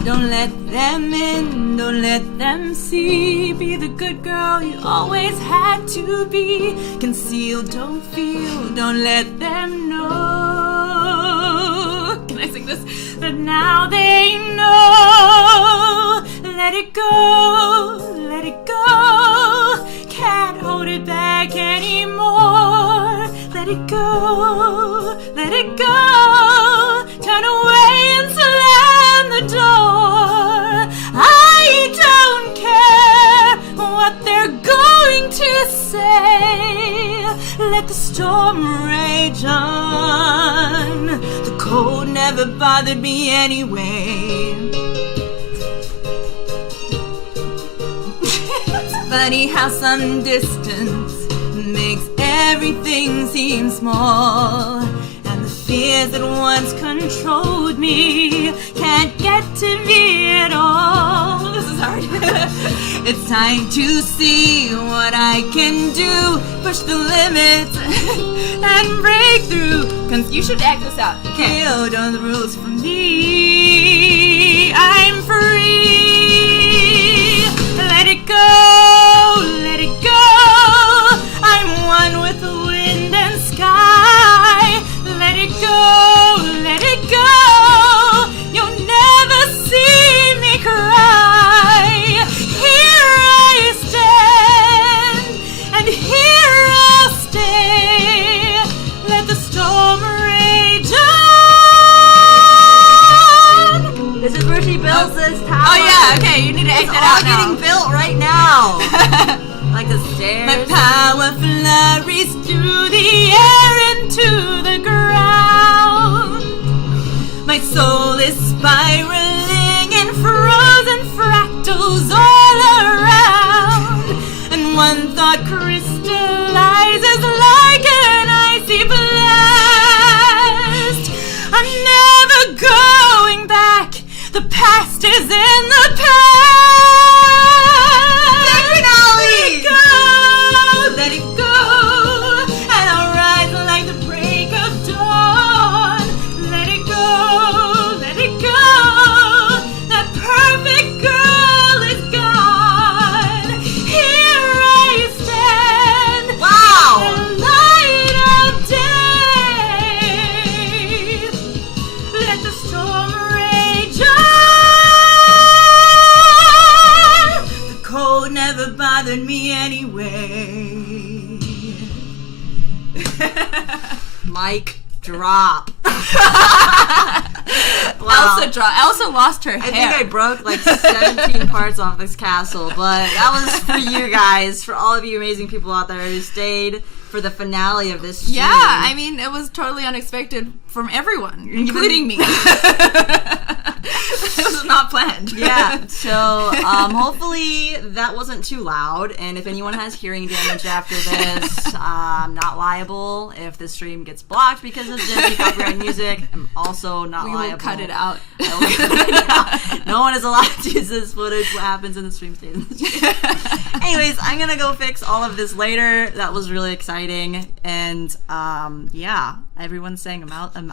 Don't let them in, don't let them see. Be the good girl you always had to be. Conceal, don't feel, don't let them know. Can I sing this? But now they know. Let it go, let it go. Can't hold it back anymore. Let it go, let it go. Turn away and slam the door. I don't care what they're going to say. Let the storm rage on. The cold never bothered me anyway. It's funny how some distance makes everything seem small. And the fears that once controlled me can't get to me at all. This is hard. It's time to see what I can do. Push the limits and break through. You should act this out. Okay. Build on the rules for me. I'm free. Let it go. Let it go. I'm one with the wind and sky. Let it go. Let it go. You'll never see me cry. Here I stand, and here I'll stay. Let the storm rage on. This is where she builds this tower. Oh yeah, okay, you need to act It's that all out now. getting built right now. Like the stairs. My power flurries through the air into the ground. My soul is spiraling in frozen fractals all around. And one thought crystallizes like an icy blast. I'm never going back. The past is in the past. Let it go, and I'll rise like the break of dawn. Let it go, let it go. That perfect girl is gone. Here I stand. Wow. The light of day. Let the storm rage on. The cold never bothered me anyway. Mic drop. Wow. Elsa lost her hair. I think I broke like 17 parts off this castle, but that was for you guys, for all of you amazing people out there who stayed for the finale of this stream. Yeah, I mean, it was totally unexpected from everyone, including me. It was not planned. Yeah, so hopefully that wasn't too loud, and if anyone has hearing damage after this, I'm not liable. If the stream gets blocked because of Disney copyright music, I'm also not liable. We will cut it out. I will cut it out. No one is allowed to use this footage. What happens in the stream stays in the stream. Anyways, I'm going to go fix all of this later. That was really exciting, and yeah, everyone's saying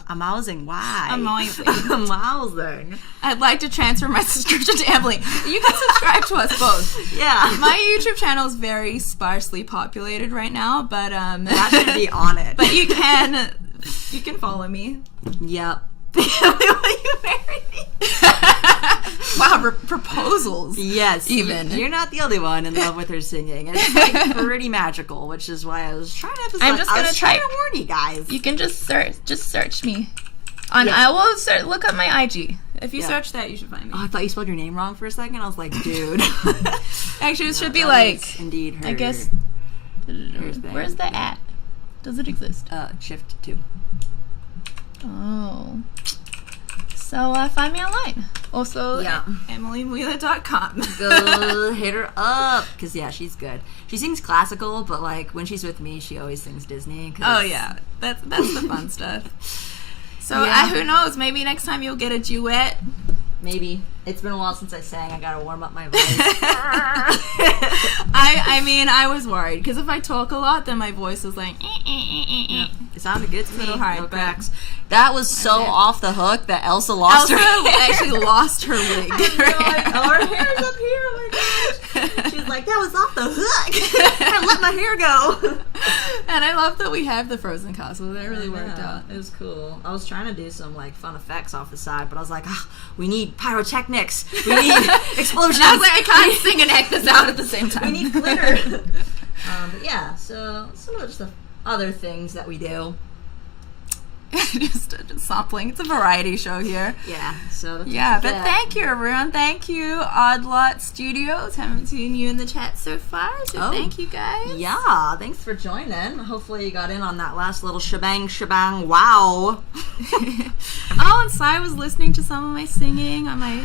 amazing. Why? Amazing. Amazing. I'd like to transfer my subscription to Emily. You can subscribe to us both. Yeah. My YouTube channel is very sparsely populated right now, but that should be on it. But you can follow me. Yep. Will you marry me? Wow, proposals. Yes. Even. You're not the only one in love with her singing. It's like pretty magical, which is why I was trying to emphasize. I'm just gonna try to warn you guys. You can just search me. I will look up my IG. If you search that, you should find me. Oh, I thought you spelled your name wrong for a second. I was like, dude. Actually, it should be like. Indeed, her. I guess. Where's the at? Does it exist? Shift 2. Oh. So find me online. Also, EmilyMuila.com. Go hit her up, because yeah, she's good. She sings classical, but like when she's with me, she always sings Disney. Oh yeah, that's the fun stuff. So yeah. Who knows? Maybe next time you'll get a duet. Maybe. It's been a while since I sang. I gotta warm up my voice. I mean, I was worried because if I talk a lot, then my voice is like. Yep. It sounded good to me. Little hard, no cracks. That was so off the hook that Elsa lost her hair. Elsa actually lost her wig. Her hair's up here. Oh my gosh. She was like, that was off the hook. I let my hair go. And I love that we have the Frozen castle. That really worked out. It was cool. I was trying to do some like fun effects off the side, but I was like, we need pyrotechnics. We need explosions. I was like, I can't sing and act this out at the same time. We need glitter. But yeah, so some of just the other things that we do. just sampling. It's a variety show here. Yeah. So that's but thank you, everyone. Thank you, Odd Lot Studios. Haven't seen you in the chat so far, so thank you guys. Yeah, thanks for joining. Hopefully you got in on that last little shebang. Wow. Oh, and Sai was listening to some of my singing on my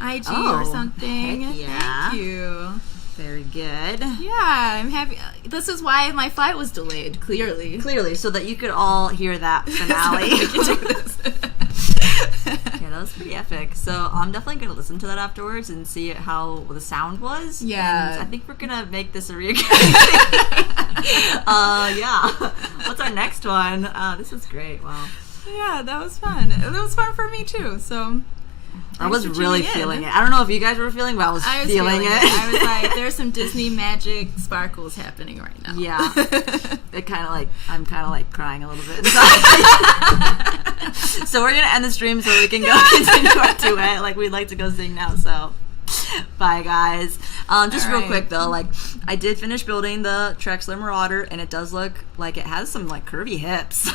IG or something. Heck yeah. Thank you. Very good. Yeah, I'm happy. This is why my flight was delayed, clearly, so that you could all hear that finale. So we can do this. Yeah, that was pretty epic. So I'm definitely going to listen to that afterwards and see how the sound was. Yeah. And I think we're going to make this a recurring yeah. What's our next one? This is great. Wow. Yeah, that was fun. It was fun for me, too, so... I was really feeling it. I don't know if you guys were feeling, but I was feeling it. I was like, there's some Disney magic sparkles happening right now. Yeah. It kind of like, I'm kind of like crying a little bit. So we're going to end the stream so we can go continue our duet. Like, we'd like to go sing now, so bye, guys. Just real quick, though, like, I did finish building the Trexler Marauder, and it does look like it has some, like, curvy hips.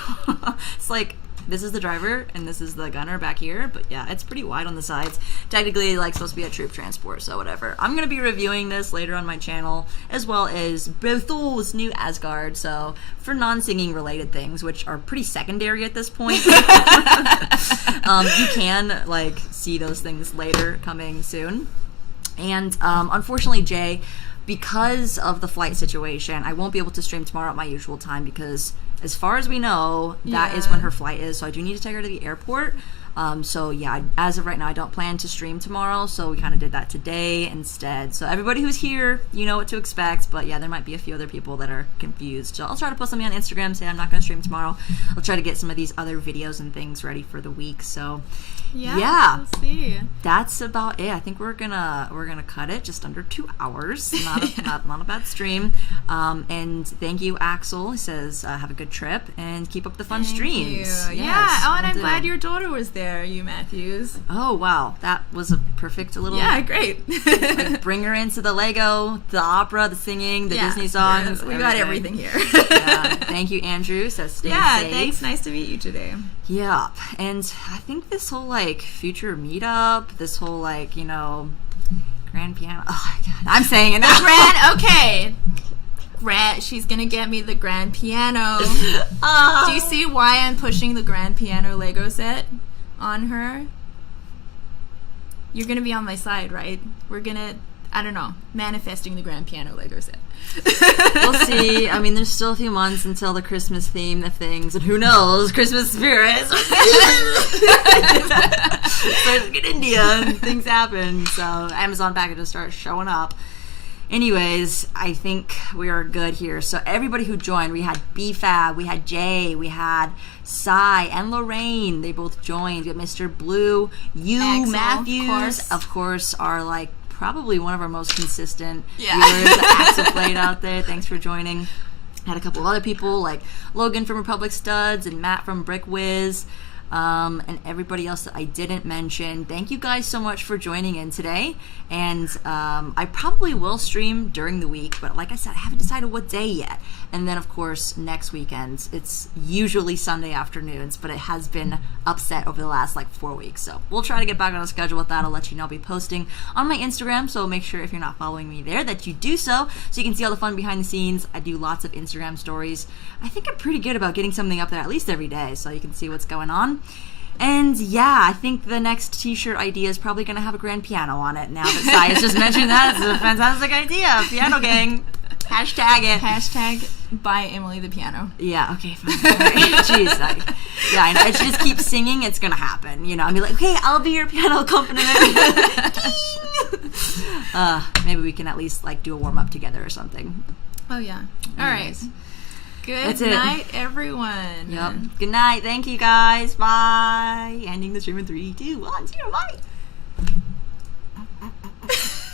It's like... This is the driver, and this is the gunner back here, but yeah, it's pretty wide on the sides. Technically, like, supposed to be a troop transport, so whatever. I'm going to be reviewing this later on my channel, as well as Thor's new Asgard, so for non-singing related things, which are pretty secondary at this point. You can, like, see those things later coming soon. And, unfortunately, Jay, because of the flight situation, I won't be able to stream tomorrow at my usual time because... As far as we know, that is when her flight is, so I do need to take her to the airport. So yeah, as of right now, I don't plan to stream tomorrow, so we kind of did that today instead. So everybody who's here, you know what to expect, but yeah, there might be a few other people that are confused. So I'll try to post something on Instagram, say I'm not going to stream tomorrow. I'll try to get some of these other videos and things ready for the week, so... Yeah, we'll see. That's about it. I think we're gonna cut it just under 2 hours. Not a bad stream. And thank you, Axel. He says have a good trip and keep up the fun streams. Yes, yeah. Oh, and I'm glad your daughter was there, you Matthews. Oh wow, that was a perfect little... Yeah, great. Like, bring her into the Lego, the opera, the singing, the Disney songs. We got everything here. Yeah. Thank you, Andrew. So stay safe. Thanks. Nice to meet you today. Yeah. And I think this whole, like, future meetup, this whole, like, you know, grand piano... Oh, my God. I'm saying it now. Okay. She's gonna get me the grand piano. Do you see why I'm pushing the grand piano Lego set on her? You're gonna be on my side, right? We're gonna, I don't know, manifesting the grand piano Lego set. We'll see. I mean, there's still a few months until the Christmas theme of things, and who knows, Christmas spirits. So in India, and things happen. So Amazon packages start showing up. Anyways, I think we are good here. So everybody who joined, we had BFAB, we had Jay, we had Cy and Lorraine. They both joined. We had Mr. Blue, you, Axel, Matthews, of course, are like probably one of our most consistent viewers. Axel played out there. Thanks for joining. Had a couple of other people like Logan from Republic Studs and Matt from Brick Wiz. And everybody else that I didn't mention. Thank you guys so much for joining in today. And I probably will stream during the week, but like I said, I haven't decided what day yet. And then, of course, next weekend, it's usually Sunday afternoons, but it has been upset over the last, 4 weeks. So we'll try to get back on a schedule with that. I'll let you know. I'll be posting on my Instagram, so make sure if you're not following me there that you do so you can see all the fun behind the scenes. I do lots of Instagram stories. I think I'm pretty good about getting something up there at least every day, so you can see what's going on. And yeah, I think the next t-shirt idea is probably going to have a grand piano on it. Now that Sai has just mentioned that, it's a fantastic idea. Piano gang. Hashtag it. Hashtag by Emily the piano. Yeah, okay, fine. Jeez. I know. If she just keeps singing, it's going to happen. You know, I'll be like, okay, I'll be your piano accompaniment. Maybe we can at least, do a warm-up together or something. Oh, yeah. All right. Good night, everyone. Yep. Good night. Thank you, guys. Bye. Ending the stream in 3, 2, 1, 0. Bye.